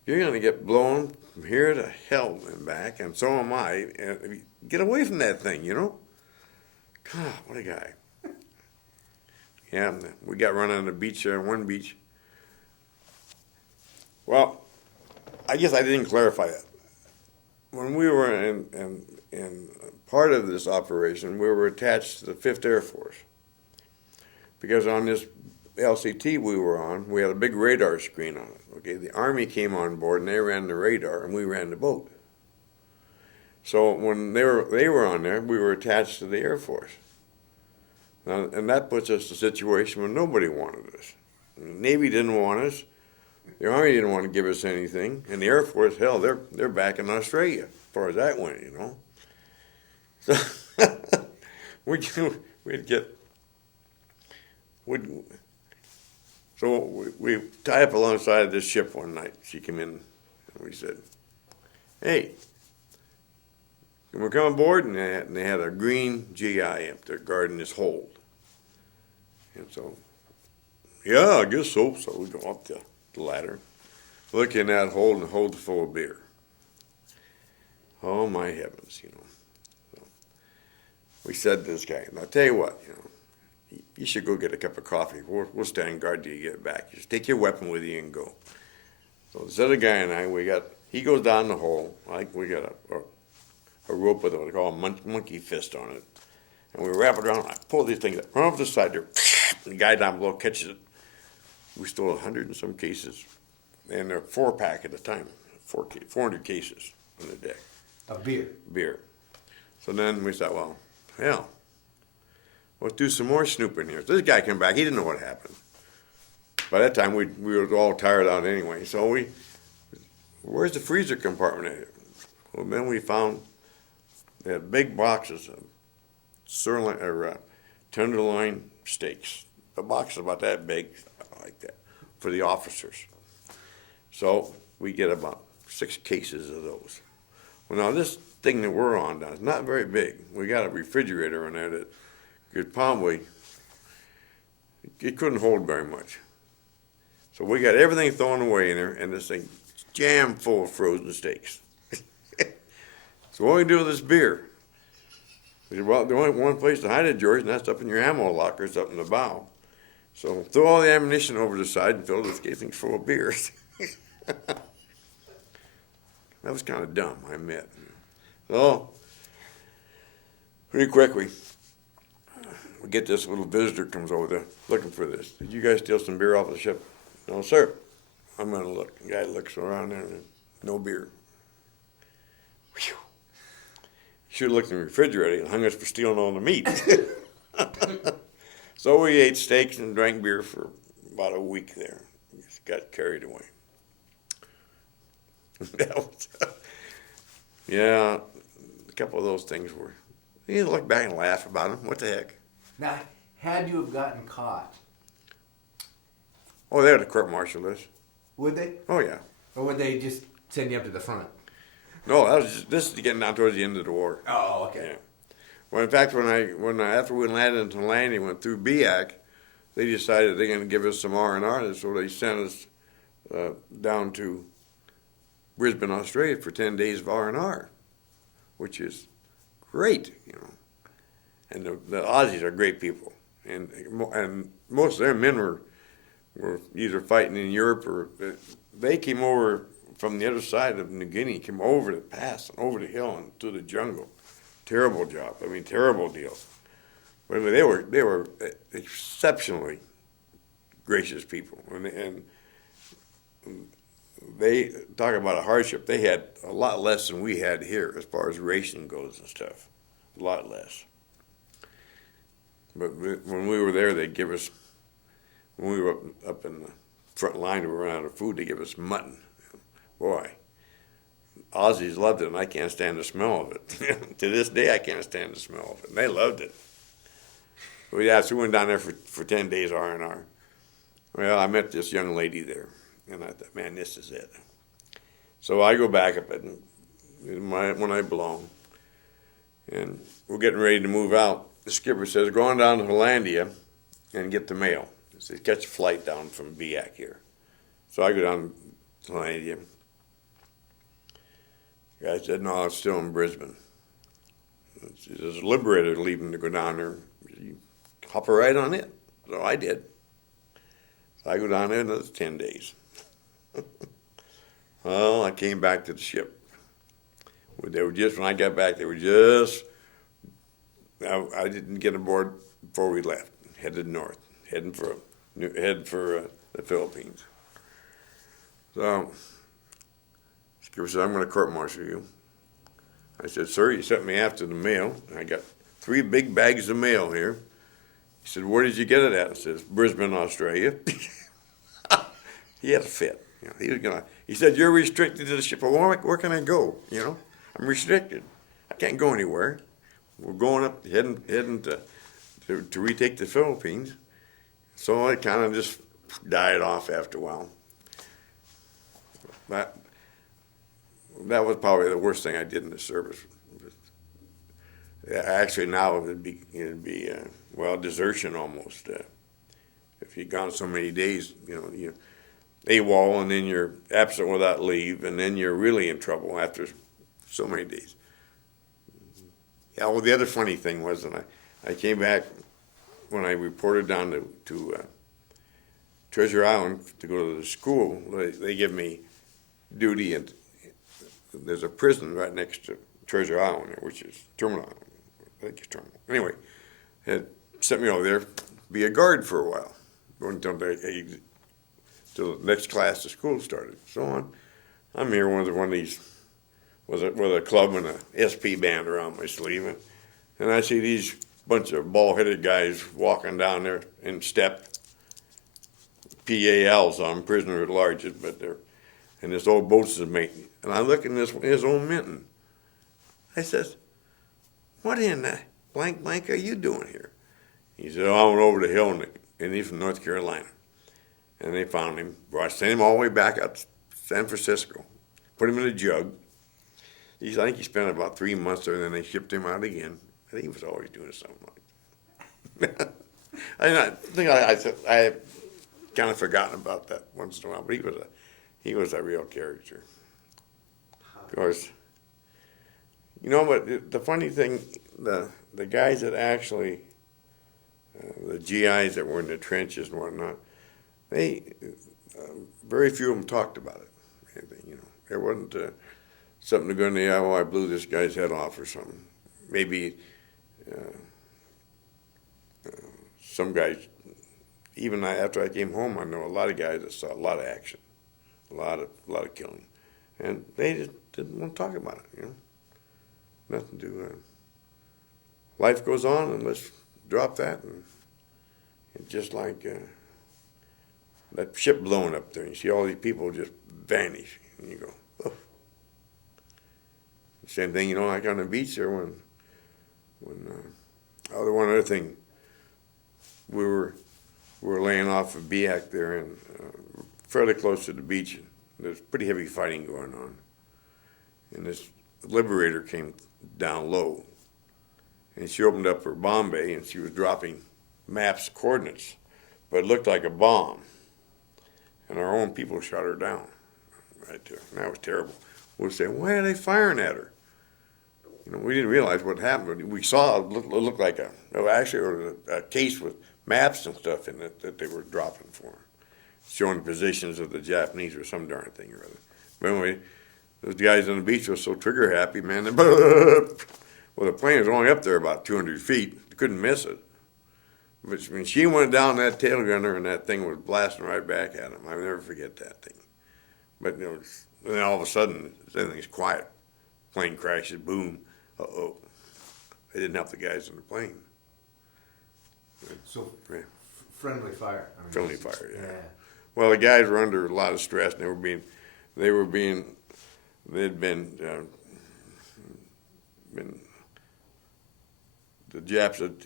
you're going to get blown from here to hell and back, and so am I. And get away from that thing, God, what a guy. Yeah, we got run on the beach there, one beach. Well, I guess I didn't clarify that. When we were in part of this operation, we were attached to the 5th Air Force. Because on this LCT we were on, we had a big radar screen on it. Okay, the Army came on board and they ran the radar and we ran the boat. So when they were on there, we were attached to the Air Force. Now, and that puts us in a situation where nobody wanted us. The Navy didn't want us. The Army didn't want to give us anything. And the Air Force, hell, they're back in Australia, as far as that went, So we tie up alongside this ship one night. She came in and we said, hey, can we come aboard? And they had a green GI up there guarding this hold. And so, yeah, I guess so. So we go up the ladder, look in that hold, and the hold's full of beer. Oh, my heavens, So we said to this guy, I'll tell you what, you should go get a cup of coffee. We'll stand guard till you get back. Just take your weapon with you and go. So this other guy and I, he goes down the hole. We got a rope with what they call a monkey fist on it. And we wrap it around. I pull these things up, run off the side there. And the guy down below catches it. We stole 100 and some cases. And they're 4-pack at a time. 400 cases on the deck. Of beer? Beer. So then we thought, well, hell, let's do some more snooping here. So this guy came back. He didn't know what happened. By that time, we were all tired out anyway. So where's the freezer compartment at? Well, then we found they had big boxes of sirloin or tenderloin steaks, a box about that big, like that, for the officers. So we get about 6 cases of those. Well, now this thing that we're on now is not very big. We got a refrigerator in there that could probably, it couldn't hold very much. So we got everything thrown away in there, and this thing jammed full of frozen steaks. So what do we do with this beer? We said, well, the only one place to hide it, George, and that's up in your ammo lockers up in the bow. So throw all the ammunition over the side and fill this casing full of beer. That was kind of dumb, I admit. So pretty quick we get this little visitor comes over there looking for this. Did you guys steal some beer off the ship? No, sir. I'm going to look. The guy looks around there and no beer. Whew. Should have looked in the refrigerator and hung us for stealing all the meat. So we ate steaks and drank beer for about a week there. We just got carried away. That was, yeah, a couple of those things were, you look back and laugh about them. What the heck? Now, had you have gotten caught, Oh, they had a court martial us. would they? Oh, yeah. Or would they just send you up to the front? No, that was just, this is getting down towards the end of the war. Oh, okay. Yeah. Well, in fact, after we landed in landing, went through BIAC, they decided they're going to give us some R&R, so they sent us down to Brisbane, Australia for 10 days of R&R, which is great, you know. And the Aussies are great people, and most of their men were either fighting in Europe or they came over from the other side of New Guinea, came over the pass and over the hill and through the jungle. Terrible job. I mean, terrible deal. But they were exceptionally gracious people, and they talk about a hardship. They had a lot less than we had here as far as ration goes and stuff. A lot less. But when we were there, they'd give us, when we were up in the front line and we were out of food, they give us mutton. Boy, Aussies loved it, and I can't stand the smell of it. To this day, I can't stand the smell of it, and they loved it. But yeah, so we went down there for 10 days R&R. Well, I met this young lady there, and I thought, man, this is it. So I go back up when I belong, and we're getting ready to move out. The skipper says, go on down to Hollandia and get the mail. He says, catch a flight down from BIAC here. So I go down to Hollandia. The guy said, no, it's still in Brisbane. There's a Liberator leaving to go down there. You hop right on it. So I did. So I go down there another 10 days. Well, I came back to the ship. They were just, when I got back, they were just, I didn't get aboard before we left. Headed north, heading for the Philippines. So, skipper said, I'm going to court-martial you. I said, sir, you sent me after the mail. I got 3 big bags of mail here. He said, where did you get it at? I said, Brisbane, Australia. He had a fit. You know, he said, you're restricted to the ship. Well, where can I go? You know, I'm restricted. I can't go anywhere. We're going up, heading to retake the Philippines. So it kind of just died off after a while. That was probably the worst thing I did in the service. Actually, now it'd be desertion almost. If you've gone so many days, you AWOL, and then you're absent without leave, and then you're really in trouble after so many days. Yeah, well, the other funny thing was, and I came back when I reported down to Treasure Island to go to the school. They give me duty, and there's a prison right next to Treasure Island, which is Terminal Island. I think it's Terminal. Anyway, had sent me over there to be a guard for a while, until the next class of school started. So I'm here with one of these, with a club and a SP band around my sleeve, and I see these bunch of bald-headed guys walking down there in step, PALs on prisoner at large, but and this old boatswain's mate. And I look in his old Minton. I says, what in the blank are you doing here? He said, I went over the hill and and he's from North Carolina. And they found him, sent him all the way back out to San Francisco, put him in a jug. I think he spent about 3 months there, and then they shipped him out again. I think he was always doing something like that. I kind of forgotten about that once in a while, but he was a real character. Of course, but the funny thing, the guys that actually, the GIs that were in the trenches and whatnot, they very few of them talked about it. There wasn't something to go in the eye. I blew this guy's head off or something. Maybe some guys, even after I came home, I know a lot of guys that saw a lot of action, a lot of killing, and they just didn't want to talk about it. Nothing to. Life goes on, and let's drop that, and just like that ship blowing up there, and you see all these people just vanish, and you go, oh. Same thing, like on the beach there when one other thing, we were laying off of Biak there and fairly close to the beach. And there's pretty heavy fighting going on, and this Liberator came down low, and she opened up her bomb bay, and she was dropping maps, coordinates, but it looked like a bomb, and our own people shot her down right there, and that was terrible. We say, why are they firing at her? We didn't realize what happened. We saw it looked like a case with maps and stuff in it that they were dropping for her, showing the positions of the Japanese or some darn thing or other. But anyway, those guys on the beach were so trigger happy, man. Well, the plane was only up there about 200 feet. They couldn't miss it. But when she went down that tail gunner and that thing was blasting right back at them, I'll never forget that thing. But then all of a sudden, everything's quiet. Plane crashes, boom. Uh-oh. They didn't help the guys in the plane. So, friendly fire. Friendly fire, yeah. Well, the guys were under a lot of stress, and they'd been the Japs had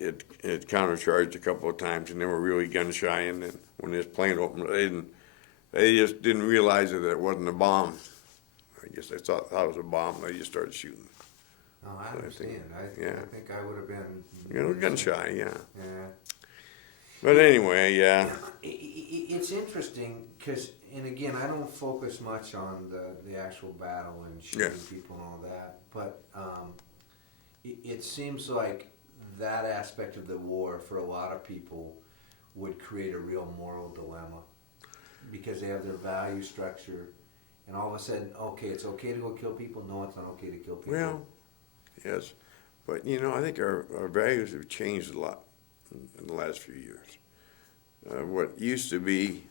countercharged a couple of times, and they were really gun shy. And then when this plane opened, they just didn't realize that it wasn't a bomb. I guess they thought it was a bomb. And they just started shooting. Oh, I understand. I think I would have been. Gun shy, yeah. Yeah. But anyway, yeah. It's interesting because, and again, I don't focus much on the actual battle and shooting people and all that, but it seems like that aspect of the war for a lot of people would create a real moral dilemma because they have their value structure, and all of a sudden, okay, it's okay to go kill people. No, it's not okay to kill people. Well, yes, but I think our values have changed a lot in the last few years. What used to be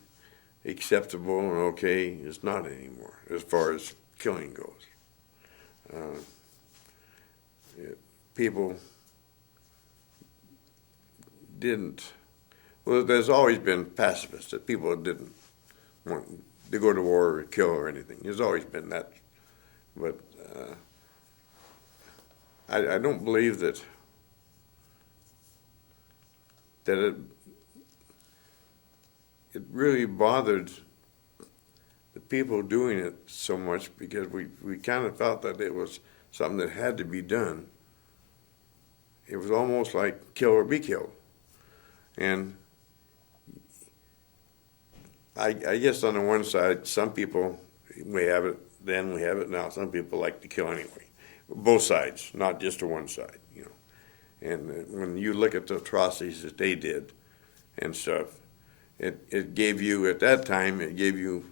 acceptable and okay is not anymore as far as killing goes. People didn't. Well, there's always been pacifists that people didn't want to go to war or kill or anything. There's always been that, but I don't believe that it really bothered the people doing it so much because we kind of felt that it was something that had to be done. It was almost like kill or be killed. And I guess on the one side, some people, we have it then, we have it now. Some people like to kill anyway. Both sides, not just to one side, And when you look at the atrocities that they did and stuff, it gave you, at that time, you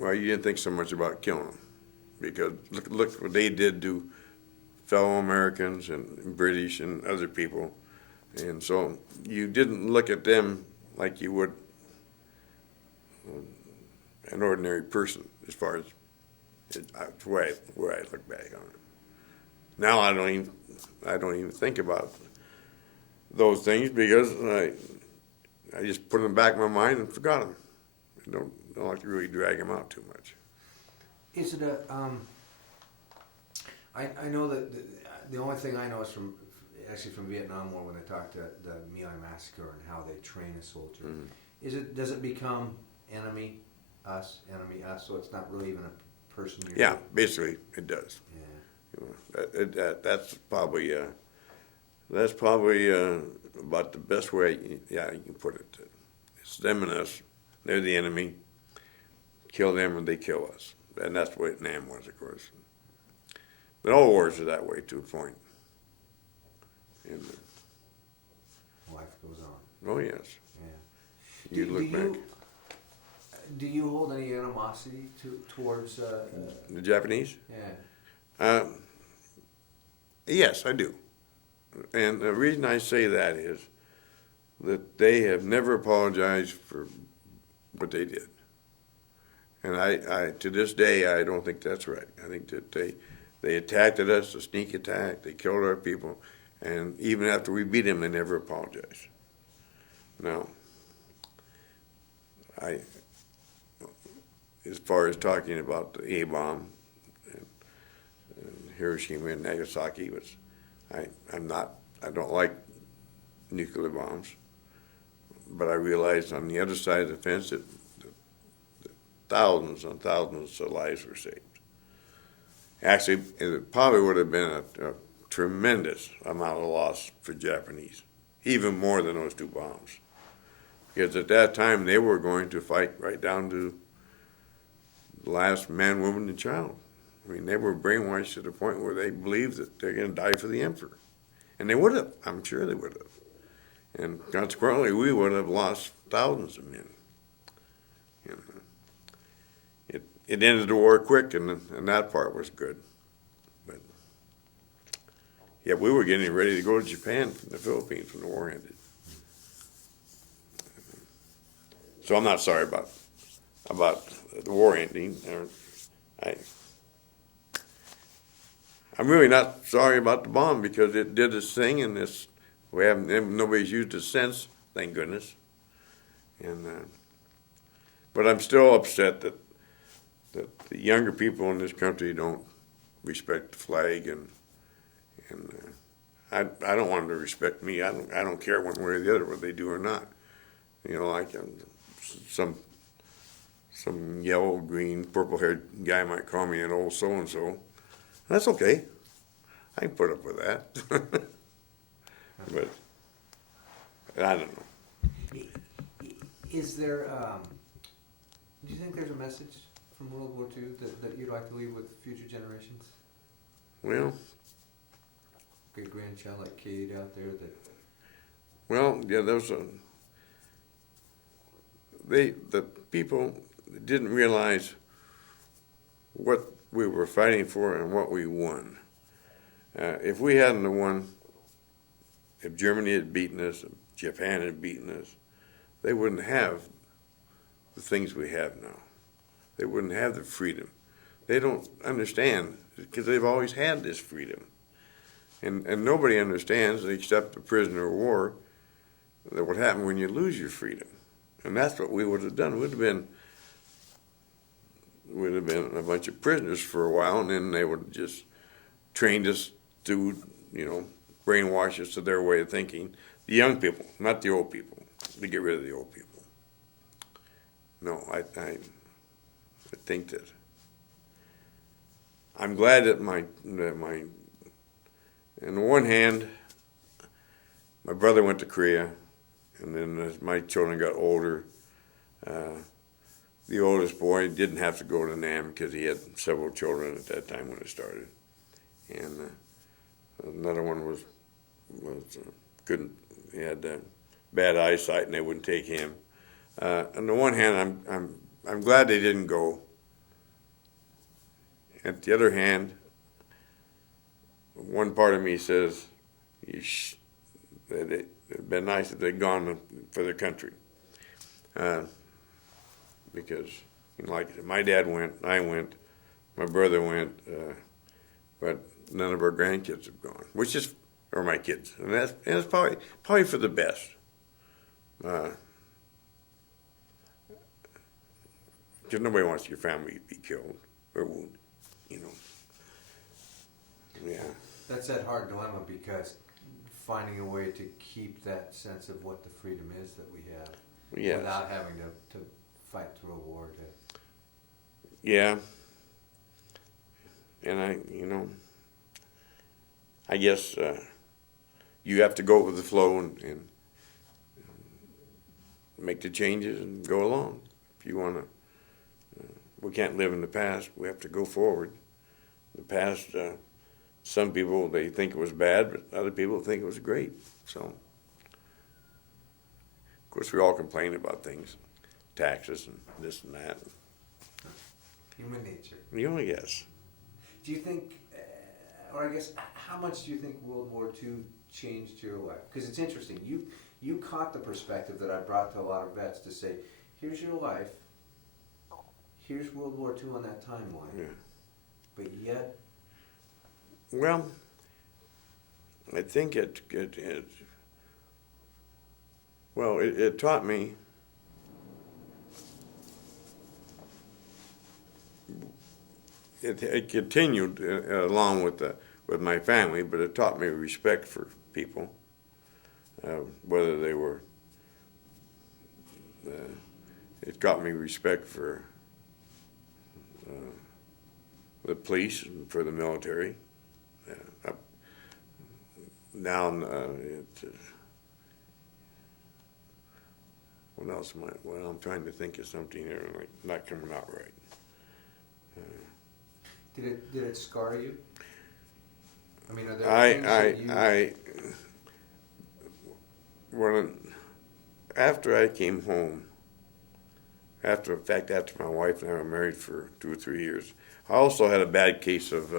didn't think so much about killing them. Because look what they did to fellow Americans and British and other people. And so you didn't look at them like you would an ordinary person, as far as where I look back on it. Now I don't even think about those things because I just put them back in my mind and forgot them. I don't like to really drag them out too much. Is it I know that the only thing I know is from actually from Vietnam War when they talked to the My Lai massacre and how they train a soldier. Mm-hmm. Does it become enemy us, so it's not really even a person you're... Yeah, basically it does. Yeah. You know, that's probably about the best way, you can put it. It's them and us. They're the enemy. Kill them or they kill us. And that's the way Nam was, of course. But all wars are that way to a point. And, Life goes on. oh, yes. Yeah. You look back. Do you hold any animosity towards... The Japanese? Yeah. Yes, I do. And the reason I say that is that they have never apologized for what they did. And I to this day, I don't think that's right. I think that they attacked at us, a sneak attack. They killed our people. And even after we beat them, they never apologized. Now, as far as talking about the A-bomb and Hiroshima and Nagasaki, I don't like nuclear bombs, but I realized on the other side of the fence that thousands and thousands of lives were saved. Actually, it probably would have been a tremendous amount of loss for Japanese, even more than those two bombs. Because at that time, they were going to fight right down to the last man, woman, and child. I mean, they were brainwashed to the point where they believed that they're going to die for the emperor. And they would have. I'm sure they would have. And consequently, we would have lost thousands of men. You know, it ended the war quick, and that part was good. But, yeah, we were getting ready to go to Japan from the Philippines when the war ended. So I'm not sorry about the war ending. I'm really not sorry about the bomb because it did its thing, and nobody's used it since, thank goodness. And but I'm still upset that the younger people in this country don't respect the flag, and I don't want them to respect me. I don't care one way or the other whether they do or not. You know, like some yellow, green, purple-haired guy might call me an old so-and-so. That's okay. I can put up with that. But I don't know. Is there, do you think there's a message from World War II that you'd like to leave with future generations? Well, Great grandchild like Kate out there the people didn't realize what we were fighting for and what we won. If we hadn't won, if Germany had beaten us, if Japan had beaten us, they wouldn't have the things we have now. They wouldn't have the freedom. They don't understand because they've always had this freedom. And nobody understands except the prisoner of war that what happened when you lose your freedom. And that's what we would have done. We'd have been a bunch of prisoners for a while, and then they would have just trained us to, brainwash us to their way of thinking. The young people, not the old people. To get rid of the old people. No, I think that I'm glad that my on the one hand, my brother went to Korea, and then as my children got older, the oldest boy didn't have to go to Nam because he had several children at that time when it started, and another one couldn't. He had bad eyesight, and they wouldn't take him. On the one hand, I'm glad they didn't go. At the other hand, one part of me says that it'd been nice if they'd gone for their country. Because, like I said, my dad went, I went, my brother went, but none of our grandkids have gone, or my kids. And that's probably for the best. Because nobody wants your family to be killed or wounded, Yeah. That's that hard dilemma because finding a way to keep that sense of what the freedom is that we have, Yes. without having to fight through a war. Yeah. And I guess you have to go with the flow and make the changes and go along. If you want to, we can't live in the past. We have to go forward. The past, some people, they think it was bad, but other people think it was great. So, of course, we all complain about things, taxes and this and that. Human nature. Yes. Do you think, or I guess, how much do you think World War II changed your life? Because it's interesting. You caught the perspective that I brought to a lot of vets to say, here's your life, here's World War II on that timeline. Yeah. But yet... Well, I think it taught me it continued along with my family, but it taught me respect for people, whether they were. It taught me respect for the police and for the military. Now, what else am I? Well, I'm trying to think of something here, like not coming out right. Did it scar you? I mean, are there things that you... After I came home, after my wife and I were married for 2 or 3 years, I also had a bad case of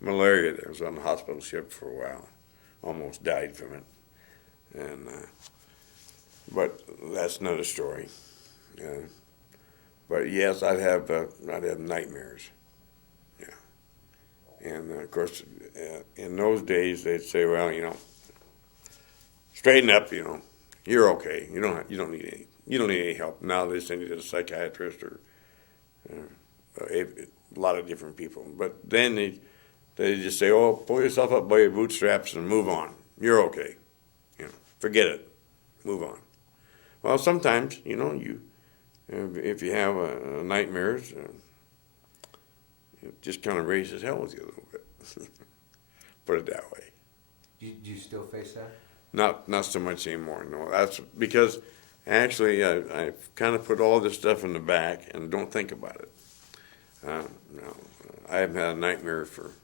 malaria. I was on the hospital ship for a while, almost died from it, and but that's another story. But yes, I'd have nightmares. And of course, in those days, they'd say, "Well, straighten up. You're okay. You don't need any help." Now they send you to a psychiatrist or a lot of different people. But then they just say, "Oh, pull yourself up by your bootstraps and move on. You're okay. Forget it. Move on." Well, sometimes if you have nightmares. It just kind of raises hell with you a little bit. Put it that way. Do you still face that? Not so much anymore. No, that's because actually I kind of put all this stuff in the back and don't think about it. No, I haven't had a nightmare for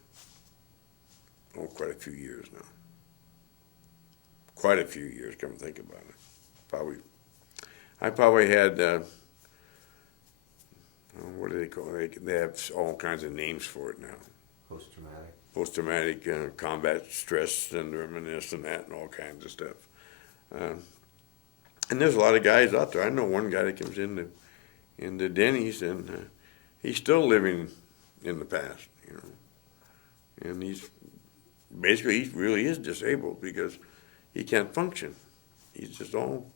quite a few years now. Quite a few years. Come to think about it. I probably had. What do they call it? They have all kinds of names for it now. Post-traumatic. Post-traumatic combat stress syndrome and this and that and all kinds of stuff. And there's a lot of guys out there. I know one guy that comes into Denny's and he's still living in the past, And he really is disabled because he can't function. He's just all,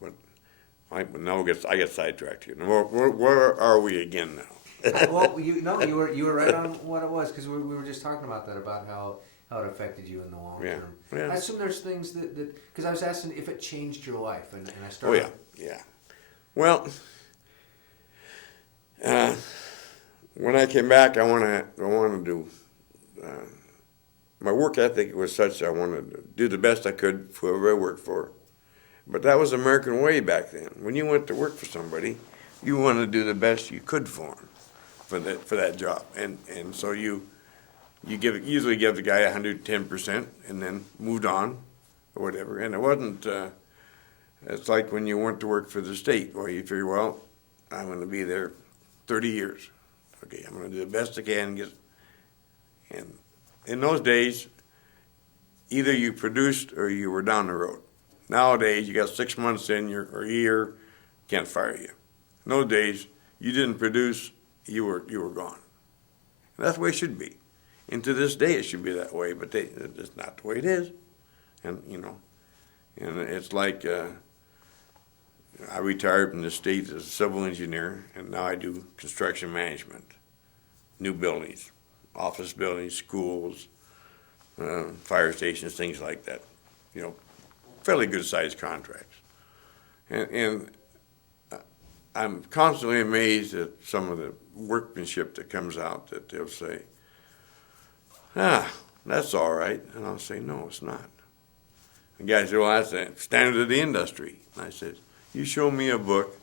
But I get sidetracked here. Where are we again now? Well, you were right on what it was, because we were just talking about that, about how it affected you in the long term. Yeah. I assume there's things that because I was asking if it changed your life, and I started. Oh yeah. Well, when I came back, I wanted to do. My work ethic was such I wanted to do the best I could for whoever I worked for. But that was the American way back then. When you went to work for somebody, you wanted to do the best you could for them, for that job, and so you usually give the guy 110%, and then moved on, or whatever. And it wasn't. It's like when you went to work for the state, where you figure, well, I'm going to be there 30 years. Okay, I'm going to do the best I can. And in those days, either you produced or you were down the road. Nowadays, you got 6 months in or a year, can't fire you. In those days, you didn't produce, you were gone. And that's the way it should be. And to this day, it should be that way, but it's not the way it is. And and it's like I retired from the state as a civil engineer, and now I do construction management, new buildings, office buildings, schools, fire stations, things like that. You know, fairly good sized contracts. And I'm constantly amazed at some of the workmanship that comes out, that they'll say, that's all right. And I'll say, no, it's not. The guy said, well, that's the standard of the industry. And I said, you show me a book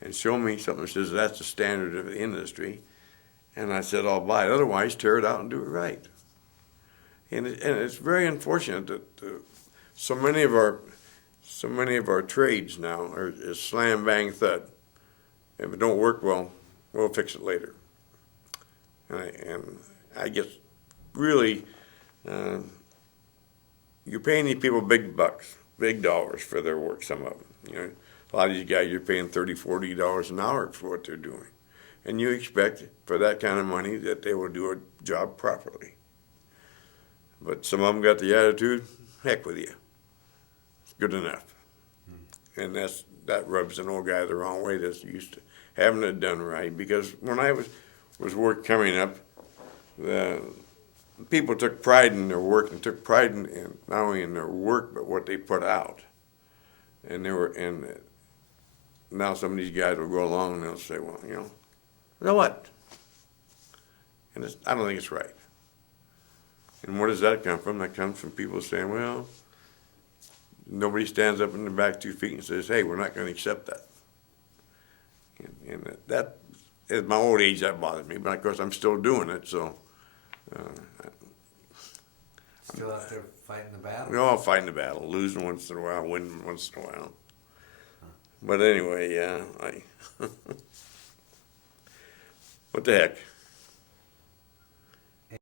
and show me something that says that's the standard of the industry, and I said, I'll buy it. Otherwise, tear it out and do it right. And it's very unfortunate that so many of our trades now are slam, bang, thud. If it don't work well, we'll fix it later. And I guess really, you're paying these people big bucks, big dollars for their work, some of them. You know, a lot of these guys, you're paying $30, $40 an hour for what they're doing. And you expect for that kind of money that they will do a job properly. But some of them got the attitude, heck with you. It's good enough. And that rubs an old guy the wrong way that's used to having it done right. Because when I was work coming up, the people took pride in their work and took pride in not only in their work but what they put out. And now some of these guys will go along and they'll say, well, you know what? And I don't think it's right. And where does that come from? That comes from people saying, well, nobody stands up in the back 2 feet and says, hey, we're not going to accept that. And that, at my old age, that bothers me. But of course, I'm still doing it, so. Still out there fighting the battle. We're all fighting the battle, losing once in a while, winning once in a while. But anyway, yeah, what the heck?